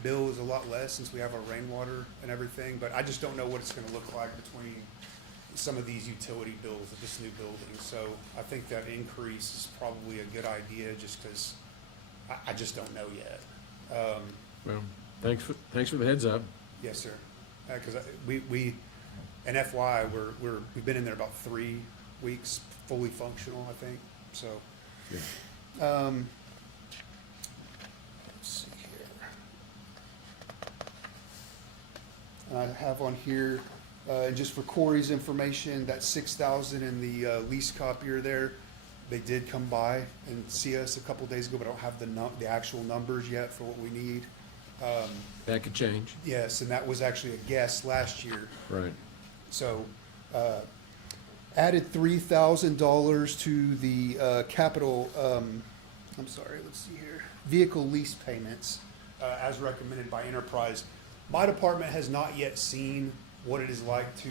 bill is a lot less since we have our rainwater and everything, but I just don't know what it's gonna look like between some of these utility bills of this new building. So I think that increase is probably a good idea just because I just don't know yet. Well, thanks for the heads up. Yes, sir. Because and FY, we've been in there about 3 weeks, fully functional, I think. So, let's see here. I have on here, just for Corey's information, that 6,000 in the lease copier there. They did come by and see us a couple days ago, but I don't have the actual numbers yet for what we need. That could change. Yes, and that was actually a guess last year. Right. So, added $3,000 to the capital, let's see here, vehicle lease payments, as recommended by Enterprise. My department has not yet seen what it is like to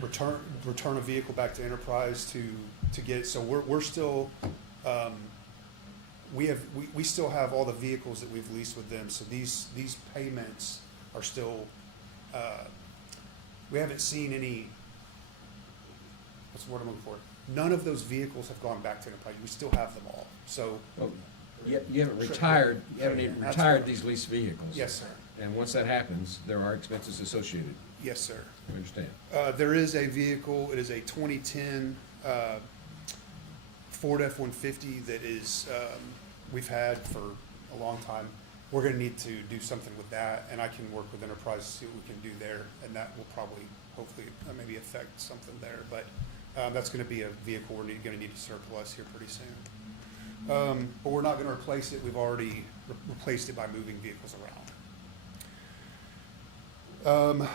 return a vehicle back to Enterprise to get, so we're still, we still have all the vehicles that we've leased with them, so these payments are still, we haven't seen any, what's the word I'm looking for? None of those vehicles have gone back to Enterprise. We still have them all. So, Well, you haven't retired, you haven't even That's retired correct. these leased vehicles. yes, sir. And once that happens, there are expenses associated. Yes, sir. I understand. There is a vehicle, it is a 2010 Ford F-150 that is, we've had for a long time. We're gonna need to do something with that, and I can work with Enterprise to see what we can do there, and that will probably, hopefully, maybe affect something there. But that's gonna be a vehicle we're gonna need to surplus here pretty soon. But we're not gonna replace it, we've already replaced it by moving vehicles around.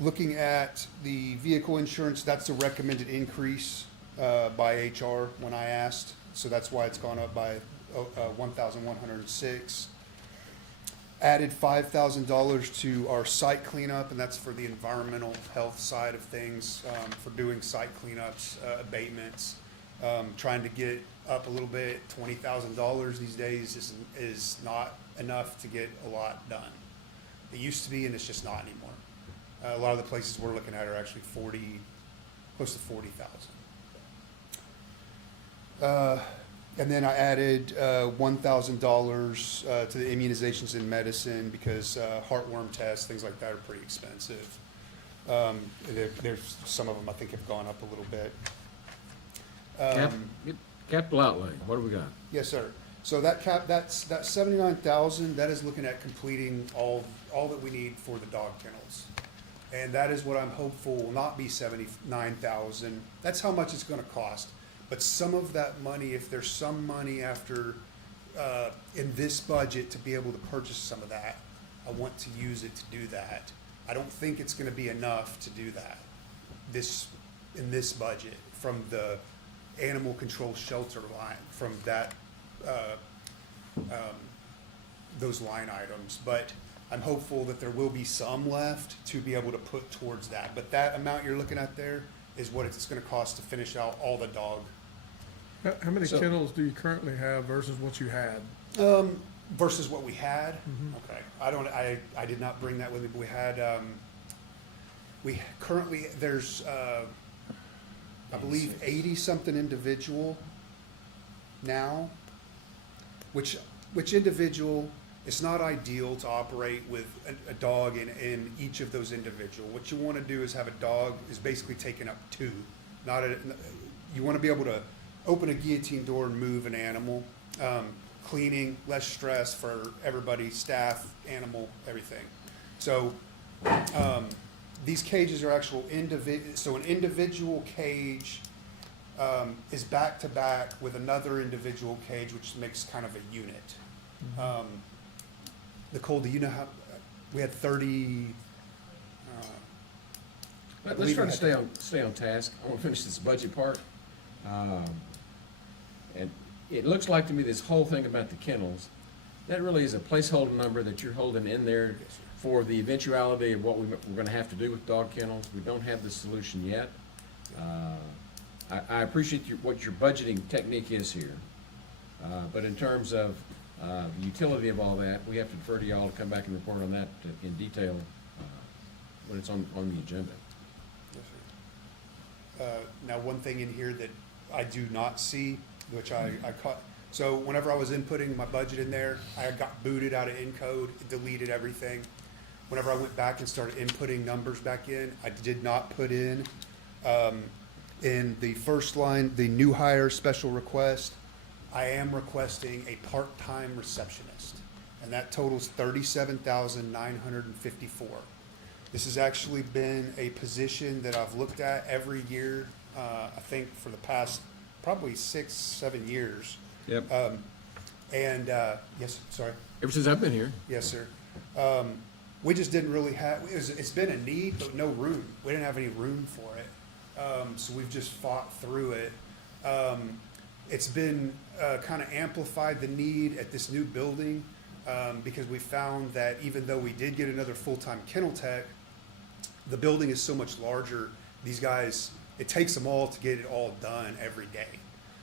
Looking at the vehicle insurance, that's a recommended increase by HR when I asked, so that's why it's gone up by $1,106. Added $5,000 to our site cleanup, and that's for the environmental health side of things, for doing site cleanups, abatements, trying to get up a little bit. $20,000 these days is not enough to get a lot done. It used to be, and it's just not anymore. A lot of the places we're looking at are actually close to 40,000. And then I added $1,000 to the immunizations and medicine because heartworm tests, things like that, are pretty expensive. There's some of them I think have gone up a little bit. Capital outlay, what do we got? Yes, sir. So that 79,000, that is looking at completing all that we need for the dog kennels. And that is what I'm hopeful will not be 79,000. That's how much it's gonna cost. But some of that money, if there's some money after, in this budget to be able to purchase some of that, I want to use it to do that. I don't think it's gonna be enough to do that in this budget from the animal control shelter line, from that, those line items. But I'm hopeful that there will be some left to be able to put towards that. But that amount you're looking at there is what it's gonna cost to finish out all the dog. How many So- kennels do you currently have versus what you had? Versus what we had. Okay, I did not bring that with me, but we had, we currently, there's, I believe 80-something individual now, which individual, it's not ideal to operate with a dog in each of those individual. What you want to do is have a dog is basically taking up two, you want to be able to open a guillotine door and move an animal. Cleaning, less stress for everybody, staff, animal, everything. So these cages are actual so an individual cage is back to back with another individual cage, which makes kind of a unit. Nicole, do you know how, we had 30, Let's try to stay on task. I want to finish this budget part. And it looks like to me this whole thing about the kennels, that really is a placeholder number that you're holding in there for the eventuality of what we're gonna have to do with dog kennels. We don't have the solution yet. I appreciate what your budgeting technique is here. But in terms of the utility of all that, we have to defer to y'all to come back and report on that in detail when it's on the agenda. now one thing in here that I do not see, which I caught, so whenever I was inputting my budget in there, I got booted out of Encode, it deleted everything. Whenever I went back and started inputting numbers back in, I did not put in the first line, the new hire special request, I am requesting a part-time receptionist, and that totals $37,954. This has actually been a position that I've looked at every year, I think for the past probably 6-7 years. Yep. Yes, sorry. Ever since I've been here. Yes, sir. We just didn't really have, it's been a need, but no room. We didn't have any room for it. So we've just fought through it. It's been kind of amplified the need at this new building because we found that even though we did get another full-time kennel tech, the building is so much larger. These guys, it takes them all to get it all done every day.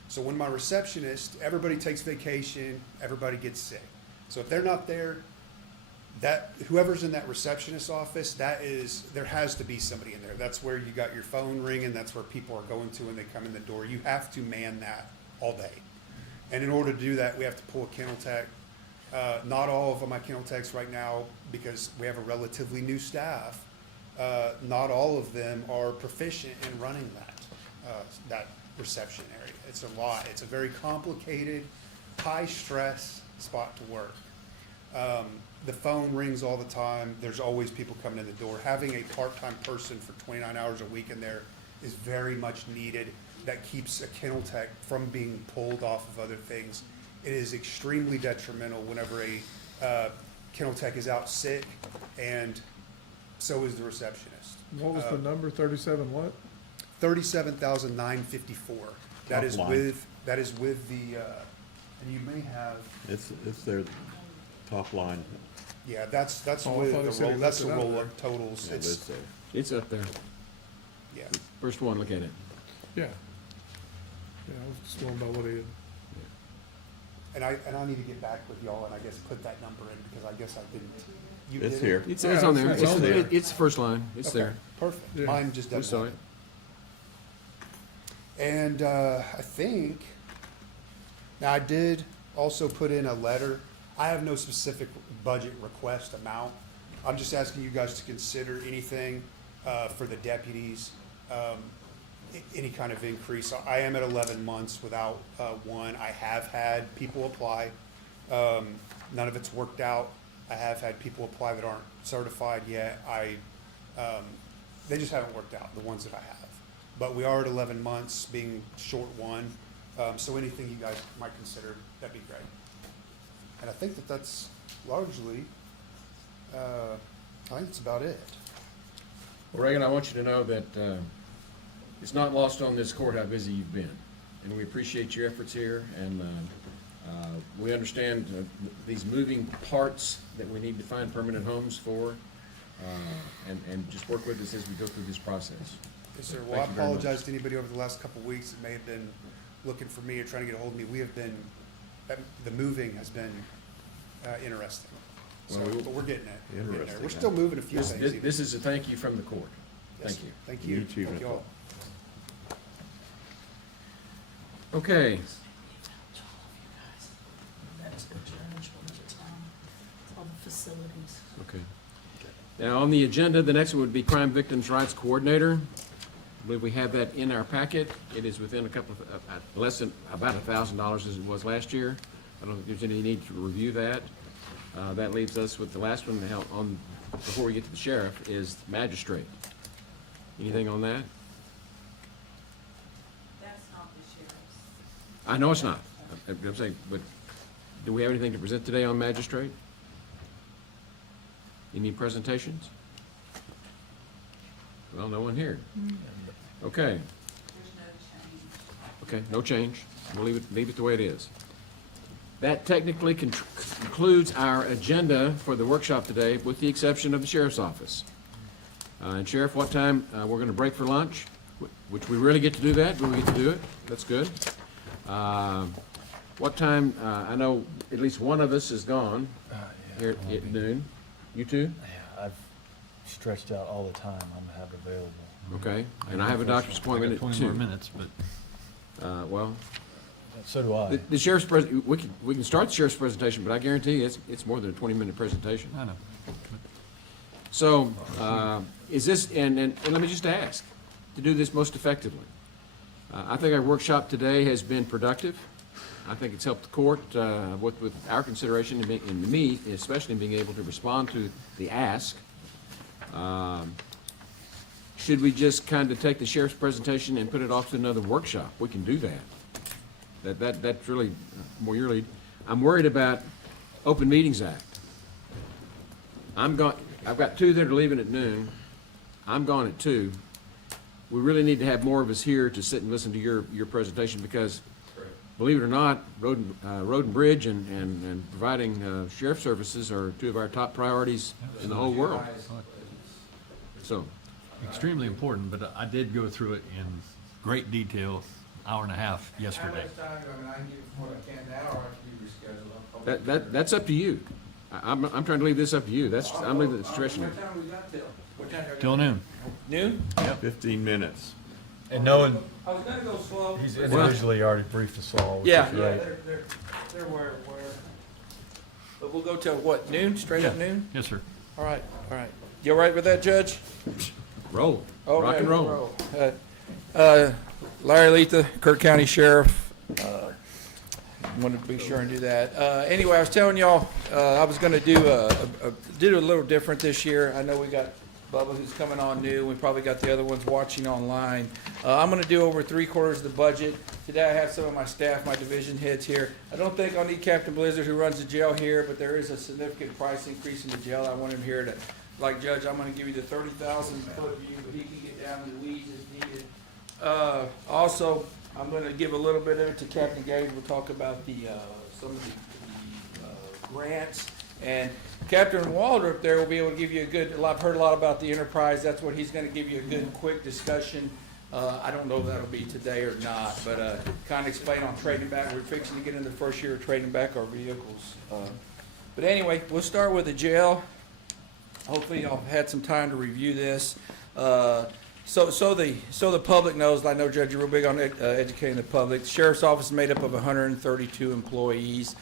So when my receptionist, everybody takes vacation, everybody gets sick. So if they're not there, that whoever's in that receptionist office, there has to be somebody in there. That's where you got your phone ringing. That's where people are going to when they come in the door. You have to man that all day. And in order to do that, we have to pull a kennel tech. Not all of my kennel techs right now, because we have a relatively new staff, not all of them are proficient in running that reception area. It's a lot. It's a very complicated, high-stress spot to work. The phone rings all the time. There's always people coming in the door. Having a part-time person for 29 hours a week in there is very much needed. that keeps a kennel tech from being pulled off of other things. It is extremely detrimental whenever a kennel tech is out sick, and so is the receptionist. What was the number, 37 what? 37,954. That Top is line. with the, and you may have, It's their top line. yeah, that's Oh, I with thought it the said roll, he that's the left it out roll-up totals. Yeah, It's, that's there. It's up there. yeah. First one, look at it. Yeah. Yeah, I was just wondering about what he had. And I need to get back with y'all and I guess put that number in, because I guess I didn't. You It's did it? here. It's on there. It's on there. It's the first line. It's Okay, there. Perfect. Yeah. Mine just We doesn't. saw have it. And I think, now I did also put in a letter. I have no specific budget request amount. I'm just asking you guys to consider anything for the deputies, any kind of increase. I am at 11 months without one. I have had people apply. None of it's worked out. I have had people apply that aren't certified yet. They just haven't worked out, the ones that I have. But we are at 11 months, being short one. So anything you guys might consider, that'd be great. And I think that that's largely, I think that's about it. Well, Reagan, I want you to know that it's not lost on this court how busy you've been. And we appreciate your efforts here, and we understand these moving parts that we need to find permanent homes for, and just work with us as we go through this process. Yes, sir. Well, I Thank you very much. apologize to anybody over the last couple of weeks that may have been looking for me or trying to get a hold of me. We have been, the moving has been interesting. So, Well, we- but we're getting it. We're getting there. Interesting, We're huh? still moving a few This, things. this, even. this is a thank you from the court. Yes, Thank sir. you. Thank you. You too, Thank you Nicole. all. Okay, That's the judge, one at a time, all the facilities. okay. Now, on the agenda, the next one would be Crime Victims' Rights Coordinator. I believe we have that in our packet. It is within a couple of, less than, about $1,000 as it was last year. I don't think there's any need to review that. That leaves us with the last one now on, before we get to the sheriff, is magistrate. Anything on that? That's not the sheriff's. I know it's not. I'm saying, but do we have anything to present today on magistrate? Any presentations? Well, no one here. Okay, There's no change. okay, no change. We'll leave it the way it is. That technically concludes our agenda for the workshop today, with the exception of the sheriff's office. And Sheriff, what time, we're gonna break for lunch, which we really get to do that, but we get to do it, that's good. What time, I know at least one of us is gone here at noon. You too? Yeah, I've stretched out all the time I'm have available. Okay, and I have a doctor's appointment at 20 more 2. minutes, but Well, So do I. the sheriff's we can start the sheriff's presentation, but I guarantee you, it's more than a 20-minute presentation. I know. So, is this, and let me just ask, to do this most effectively, I think our workshop today has been productive. I think it's helped the court with our consideration, and me, especially in being able to respond to the ask. Should we just kind of take the sheriff's presentation and put it off to another workshop? We can do that. That's really more your lead. I'm worried about Open Meetings Act. I've got 2 that are leaving at noon. I'm gone at 2. We really need to have more of us here to sit and listen to your presentation, because believe it or not, road and bridge and providing sheriff services are 2 of our top priorities in the whole world. So, Extremely important, but I did go through it in great detail, hour and a half yesterday. that's up to you. I'm trying to leave this up to you. I'm leaving it discretionary. Till noon. Noon? 15 minutes. And knowing I was gonna go slow. he's individually already briefed us all, which Yeah, is yeah, great. they're where, but we'll go till what, noon, straight up Yeah. noon? Yes, sir. All right, all right. You all right with that, Judge? Roll. Okay, Rock and roll. Larry Letha, Kerr County Sheriff. Wanted to be sure and do that. Anyway, I was telling y'all, I was gonna do a little different this year. I know we got Bubba, who's coming on new. We probably got the other ones watching online. I'm gonna do over 3/4 of the budget. Today I have some of my staff, my division heads here. I don't think I'll need Captain Blizzard, who runs the jail here, but there is a significant price increase in the jail. I want him here to, like Judge, I'm gonna give you the 30,000 foot view, but he can get down in the weeds if needed. Also, I'm gonna give a little bit of it to Captain Gage. We'll talk about the, some of the grants. And Captain Waldrop there will be able to give you a good, I've heard a lot about the enterprise. That's what he's gonna give you a good, quick discussion. I don't know if that'll be today or not, but, kind of explain on trading back. We're fixing to get in the first year of trading back our vehicles. But anyway, we'll start with the jail. Hopefully y'all had some time to review this. So the public knows, I know Judge, you're real big on educating the public. The Sheriff's Office is made up of 132 employees.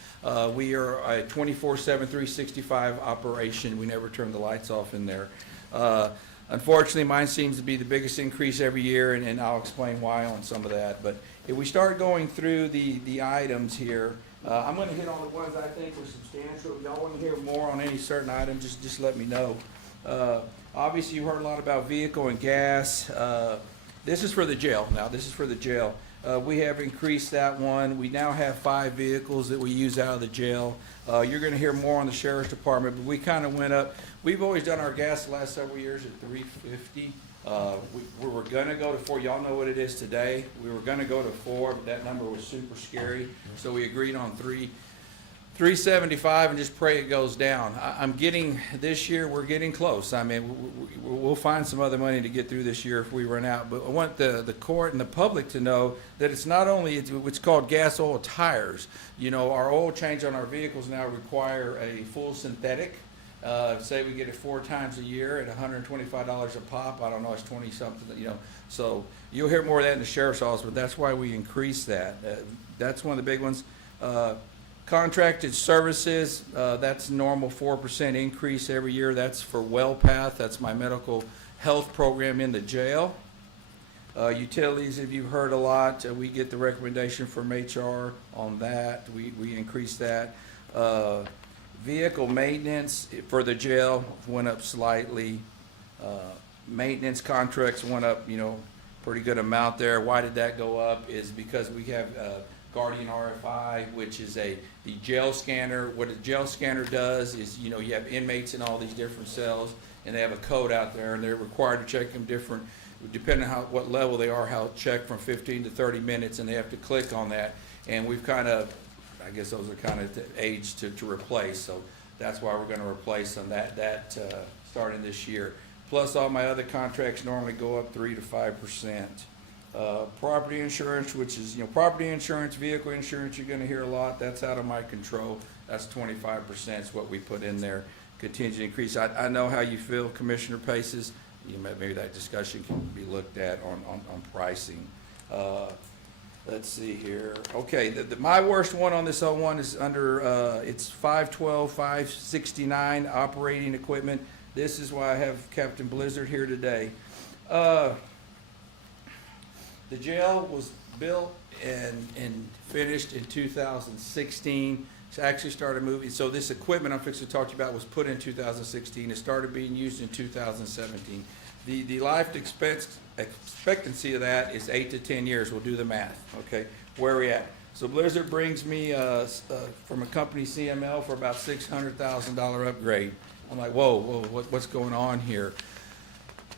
We are a 24/7, 365 operation. We never turn the lights off in there. Unfortunately, mine seems to be the biggest increase every year, and I'll explain why on some of that. But if we start going through the items here, I'm going to hit on the ones I think are substantial. If y'all want to hear more on any certain item, just let me know. Obviously, you heard a lot about vehicle and gas. This is for the jail now. This is for the jail. We have increased that one. We now have 5 vehicles that we use out of the jail. You're going to hear more on the Sheriff's Department, but we kind of went up. We've always done our gas the last several years at $3.50. We were going to go to 4. Y'all know what it is today. We were going to go to 4, but that number was super scary. So we agreed on $3.75 and just pray it goes down. I'm getting, this year, we're getting close. I mean, we'll find some other money to get through this year if we run out. But I want the court and the public to know that it's not only, it's called gas, oil, tires. You know, our oil change on our vehicles now require a full synthetic. Say we get it 4 times a year at $125 a pop. I don't know, it's 20 something, you know. So you'll hear more of that in the Sheriff's Office, but that's why we increased that. That's one of the big ones. Contracted services, that's normal 4% increase every year. That's for WellPath. That's my medical health program in the jail. Utilities, if you've heard a lot, we get the recommendation from HR on that. We increased that. Vehicle maintenance for the jail went up slightly. Maintenance contracts went up, you know, pretty good amount there. Why did that go up is because we have Guardian RFI, which is the jail scanner. What a jail scanner does is, you know, you have inmates in all these different cells, and they have a code out there, and they're required to check them different, depending on what level they are, how check from 15 to 30 minutes, and they have to click on that. And we've kind of, I guess those are kind of the age to replace, so that's why we're going to replace them that starting this year. Plus, all my other contracts normally go up 3 to 5%. Property insurance, which is, you know, property insurance, vehicle insurance, you're going to hear a lot. That's out of my control. That's 25% is what we put in there. Contingent increase. I know how you feel, Commissioner Paces. You know, maybe that discussion can be looked at on pricing. Let's see here. Okay, my worst one on this one is under, it's 512, 569, operating equipment. This is why I have Captain Blizzard here today. The jail was built and finished in 2016. It's actually started moving. So this equipment I'm fixing to talk to you about was put in 2016. It started being used in 2017. The life expectancy of that is 8 to 10 years. We'll do the math, okay? Where are we at? So Blizzard brings me from a company, CML, for about $600,000 upgrade. I'm like, whoa, what's going on here?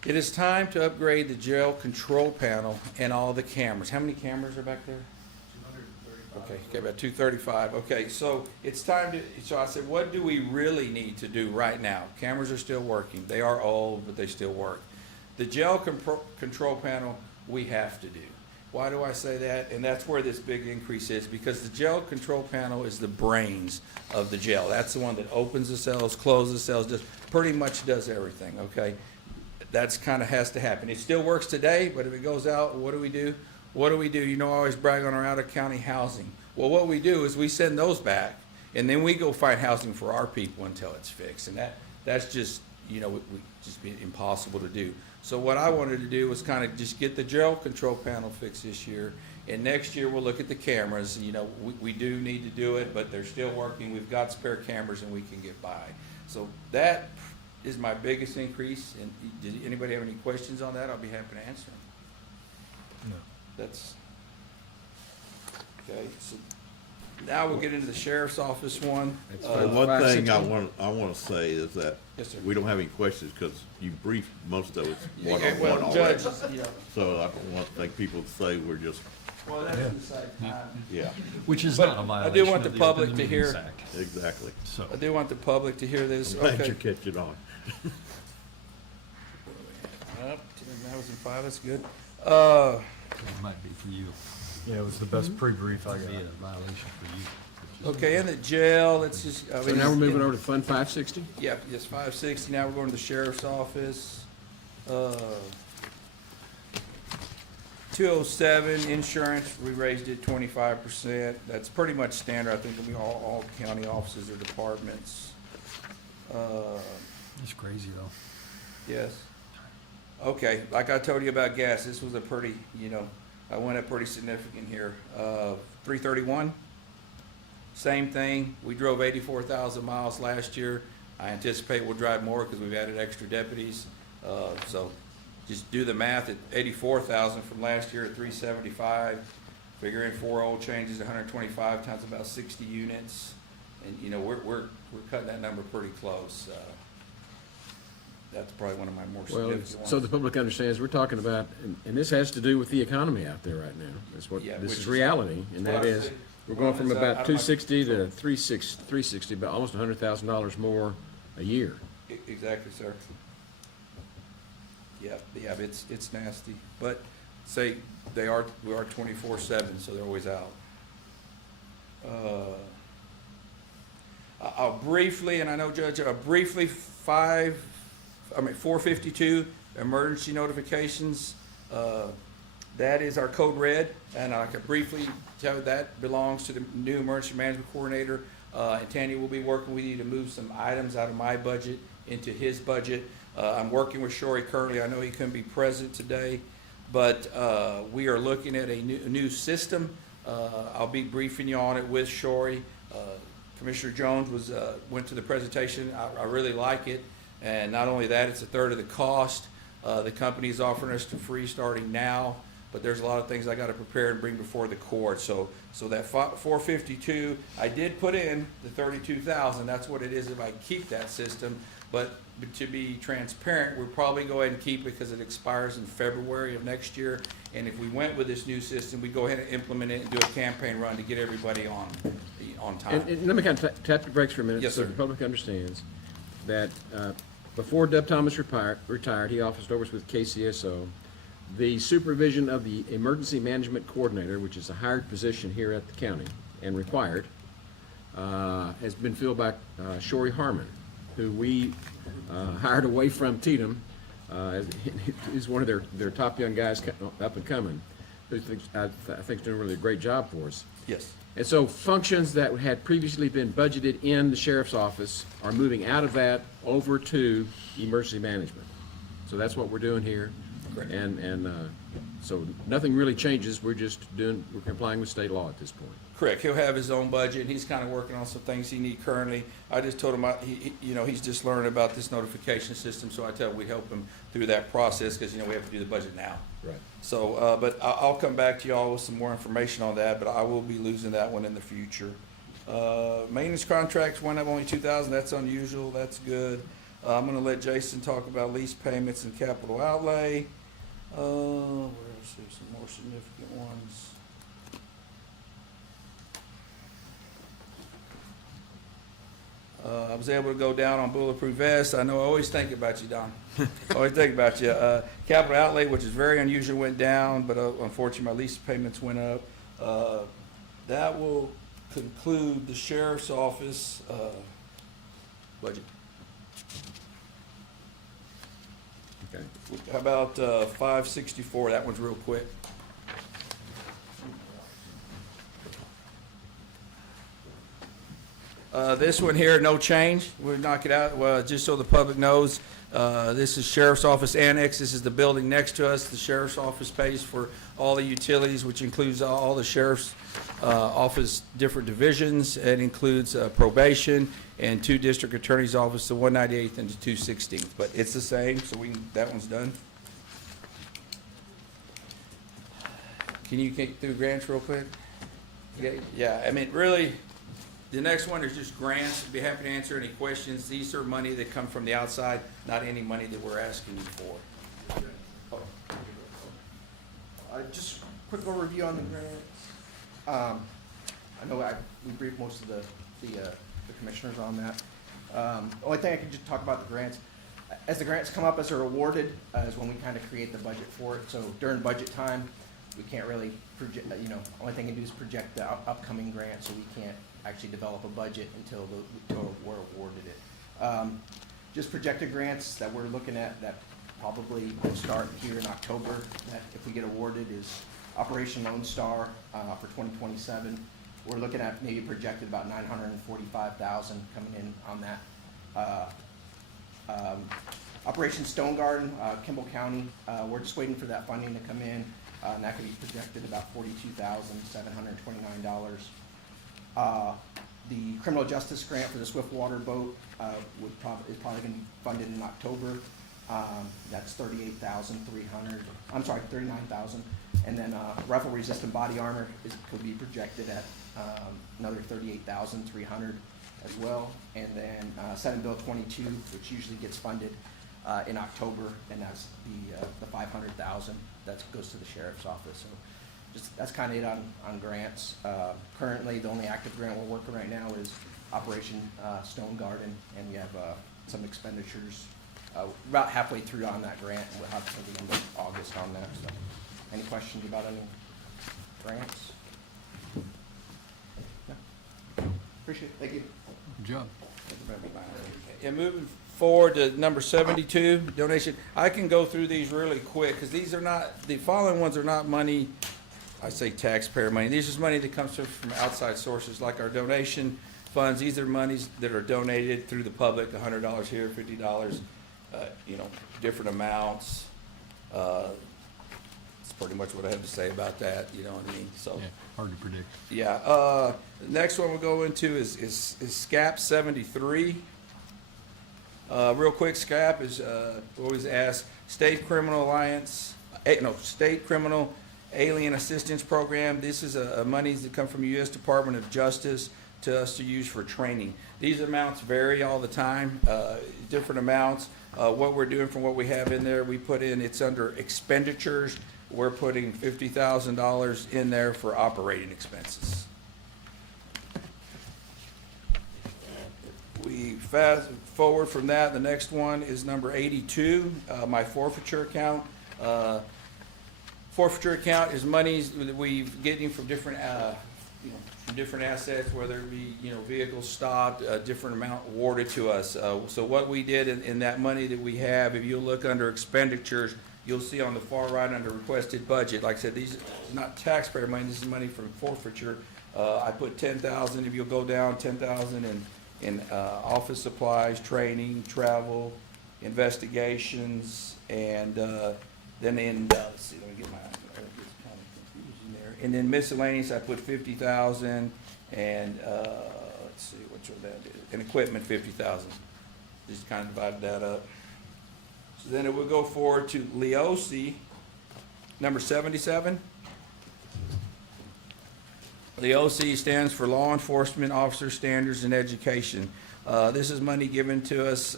It is time to upgrade the jail control panel and all the cameras. How many cameras are back there? 235. Okay, about 235. Okay, so it's time to, so I said, what do we really need to do right now? Cameras are still working. They are old, but they still work. The jail control panel, we have to do. Why do I say that? And that's where this big increase is, because the jail control panel is the brains of the jail. That's the one that opens the cells, closes the cells, just pretty much does everything, okay? That's kind of has to happen. It still works today, but if it goes out, what do we do? What do we do? You know, I always brag on our out-of-county housing. Well, what we do is we send those back, and then we go find housing for our people until it's fixed. And that's just, you know, we just be impossible to do. So what I wanted to do was kind of just get the jail control panel fixed this year, and next year we'll look at the cameras. You know, we do need to do it, but they're still working. We've got spare cameras, and we can get by. So that is my biggest increase, and did anybody have any questions on that? I'll be happy to answer them. No. That's, okay, so now we'll get into the sheriff's office one. Well, one thing I 516. want to say is that Yes, sir. we don't have any questions because you briefed most of us Yeah, one-on-one well, already. Judge, yeah, So I don't want to think people say we're just, well, that's in the side time. yeah, Which is But not a I do violation want of the the public Open to Meetings hear- Act. exactly. So, I do want the public to hear this, I'm glad okay. you're catching on. Up, 2005, that's good. it might be for you. Yeah, it was the best pre-brief I It'd be got. a violation for you. Okay, in the jail, let's just, I So mean. now we're moving over to Fund 560? Yeah, yes, 560, now we're going to the sheriff's office. 207, insurance, we raised it 25%. That's pretty much standard, I think, it'll be all county offices or departments. It's crazy though. Yes. Okay, like I told you about gas, this was a pretty, I went up pretty significant here. 331, same thing. We drove 84,000 miles last year. I anticipate we'll drive more because we've added extra deputies. So just do the math at 84,000 from last year at 375. Figure in 4 oil changes, 125 times about 60 units. And, we're cutting that number pretty close. That's probably one of my more Well, significant ones. so the public understands, we're talking about, and this has to do with the economy out there right now. That's what, Yeah, this which is is- reality, and Well, that I is, say- we're going from well, is, about I- 260 to 360, about almost $100,000 more a year. Exactly, sir. Yeah, but it's nasty, but say, we are 24/7, so they're always out. I'll briefly, and I know Judge, 452, emergency notifications. That is our code red, and I could briefly tell you that belongs to the new emergency management coordinator. And Tanya will be working with you to move some items out of my budget into his budget. I'm working with Shorey currently. I know he couldn't be present today, but we are looking at a new system. I'll be briefing you on it with Shorey. Commissioner Jones went to the presentation. I really like it, and not only that, it's a third of the cost. The company is offering us to free starting now, but there's a lot of things I got to prepare and bring before the court. So that 452, I did put in the 32,000. That's what it is if I keep that system. But to be transparent, we'll probably go ahead and keep it because it expires in February of next year. And if we went with this new system, we'd go ahead and implement it and do a campagn run to get everybody on time. And let me kind of tap the brakes for a minute. Yes, So sir. the public understands that before Dub Thomas retired, he officed over with KCSO. The supervision of the emergency management coordinator, which is a hired position here at the county and required, has been filled by Shorey Harmon, who we hired away from Tatum. He's one of their top young guys up and coming, who I think is doing really a great job for us. Yes. And so functions that had previously been budgeted in the sheriff's office are moving out of that over to emergency management. So that's what we're doing here. Correct. And so nothing really changes. We're complying with state law at this point. Correct. He'll have his own budget. He's kind of working on some things he needs currently. I just told him, he's just learning about this notification system, so I tell him we'd help him through that process because, we have to do the budget now. Right. So, but I'll come back to y'all with some more information on that, but I will be losing that one in the future. Maintenance contracts went up only 2,000. That's unusual. That's good. I'm going to let Jason talk about lease payments and capital outlay. Where else? There's some more significant ones. I was able to go down on bulletproof vests. I know I always think about you, Don. Always think about you. Capital outlay, which is very unusual, went down, but unfortunately my lease payments went up. That will conclude the sheriff's office budget. Okay. How about 564? That one's real quick. This one here, no change. We'll knock it out. Well, just so the public knows, this is Sheriff's Office Annex. This is the building next to us. The Sheriff's Office pays for all the utilities, which includes all the sheriff's office different divisions. It includes probation and 2 district attorney's office, the 198th and the 216th. But it's the same, so that one's done. Can you get through grants real quick? Yeah, I mean, really, the next one is just grants. Be happy to answer any questions. These are money that come from the outside, not any money that we're asking you for. Just quick overview on the grants. I know we briefed most of the commissioners on that. Only thing I could just talk about the grants, as the grants come up, as they're awarded, is when we kind of create the budget for it. So during budget time, we can't really project, only thing we can do is project the upcoming grant, so we can't actually develop a budget until we're awarded it. Just projected grants that we're looking at that probably will start here in October, that if we get awarded, is Operation Lone Star for 2027. We're looking at maybe projected about $945,000 coming in on that. Operation Stone Garden, Kimball County, we're just waiting for that funding to come in, and that could be projected about $42,729. The criminal justice grant for the Swiftwater boat is probably going to be funded in October. That's $39,000. And then rifle resistant body armor could be projected at another $38,300 as well. And then Senate Bill 22, which usually gets funded in October, and that's the $500,000 that goes to the sheriff's office. So just that's kind of it on grants. Currently, the only active grant we're working right now is Operation Stone Garden, and we have some expenditures about halfway through on that grant. We'll have till the end of August on that. So, any questions about any grants? No? Appreciate it. Thank you. Good job. And moving forward to number 72, donation. I can go through these really quick because these are not, the following ones are not money, I say taxpayer money. These are money that comes from outside sources like our donation funds. These are monies that are donated through the public, $100 here, $50, different amounts. That's pretty much what I have to say about that, you know what I mean? So. Yeah, hard to predict. Yeah, next one we'll go into is SCAP 73. Real quick, SCAP is, always ask, State Criminal Alien Assistance Program. This is monies that come from the U.S. Department of Justice to us to use for training. These amounts vary all the time, different amounts. What we're doing from what we have in there, we put in, it's under expenditures. We're putting $50,000 in there for operating expenses. We fast forward from that. The next one is number 82, my forfeiture account. Forfeiture account is monies that we're getting from different, from different assets, whether it be, vehicles stopped, a different amount awarded to us. So what we did in that money that we have, if you look under expenditures, you'll see on the far right under requested budget, like I said, these are not taxpayer money, this is money from forfeiture. I put $10,000, if you'll go down, $10,000 in office supplies, training, travel, investigations, and then in, let's see, let me get my, kind of confusion there. And then miscellaneous, I put $50,000, and let's see, which one that is, and equipment, $50,000. Just kind of divided that up. So then it will go forward to LEOC, number 77. LEOC stands for Law Enforcement Officer Standards and Education. This is money given to us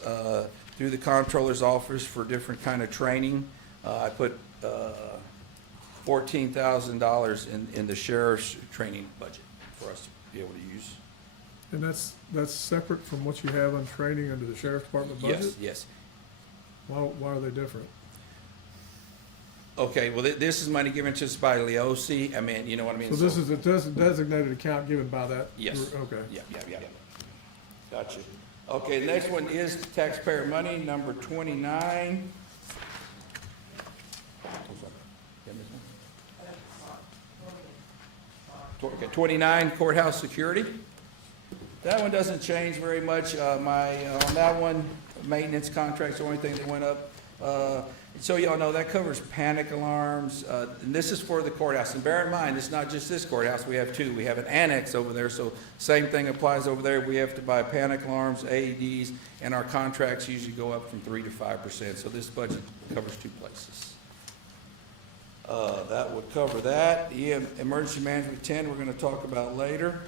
through the Comptroller's Office for different kind of training. I put $14,000 in the sheriff's training budget for us to be able to use. And that's separate from what you have on training under the sheriff's department budget? Yes, yes. Why are they different? Okay, well, this is money given to us by LEOC. I mean, you know what I mean? So this is a designated account given by that? Yes. Okay. Yeah. Gotcha. Okay, the next one is taxpayer money, number 29. Okay, 29, courthouse security. That one doesn't change very much. On that one, maintenance contracts, the only thing that went up. So y'all know that covers panic alarms, and this is for the courthouse. And bear in mind, it's not just this courthouse, we have two. We have an annex over there, so same thing applies over there. We have to buy panic alarms, AEDs, and our contracts usually go up from 3 to 5%. So this budget covers two places. That would cover that. The emergency management 10, we're gonna talk about later.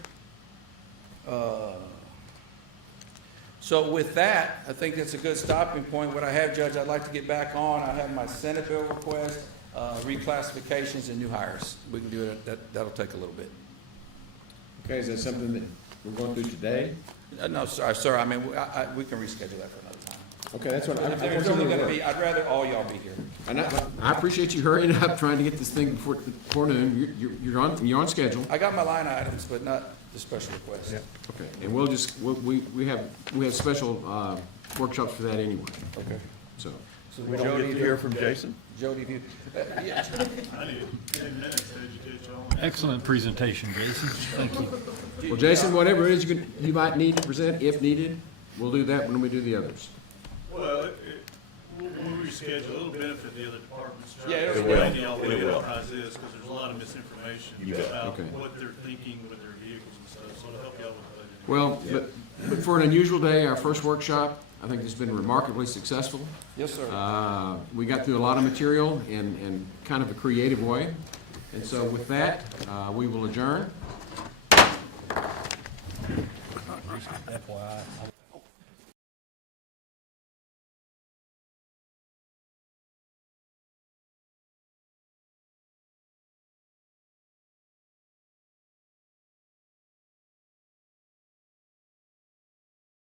So with that, I think that's a good stopping point. What I have, Judge, I'd like to get back on. I have my Senate bill request, reclassifications and new hires. We can do it, that'll take a little bit. Okay, is that something that we're going through today? No, sorry, sir, I mean, we can reschedule that for another time. Okay, that's what If there's only gonna be, I'd rather all y'all be here. And I appreciate you hurrying up, trying to get this thing before noon. You're on schedule. I got my line items, but not the special request. Okay, and we have special workshops for that anyway. Okay. So, We don't get to hear from Jason? Jody, if you, yeah. Excellent presentation, Jason. Thank you. well, Jason, whatever it is you might need to present, if needed, we'll do that when we do the others. Well, we'll reschedule, it'll benefit the other departments. Yeah, it Trying to will. explain to y'all what enterprise is, because there's a lot of misinformation about Okay. what they're thinking with their vehicles and stuff, so it'll help y'all with budgeting. Well, but for an unusual day, our first workshop, I think it's been remarkably successful. Yes, sir. We got through a lot of material in kind of a creative way. And so with that, we will adjourn. FYI.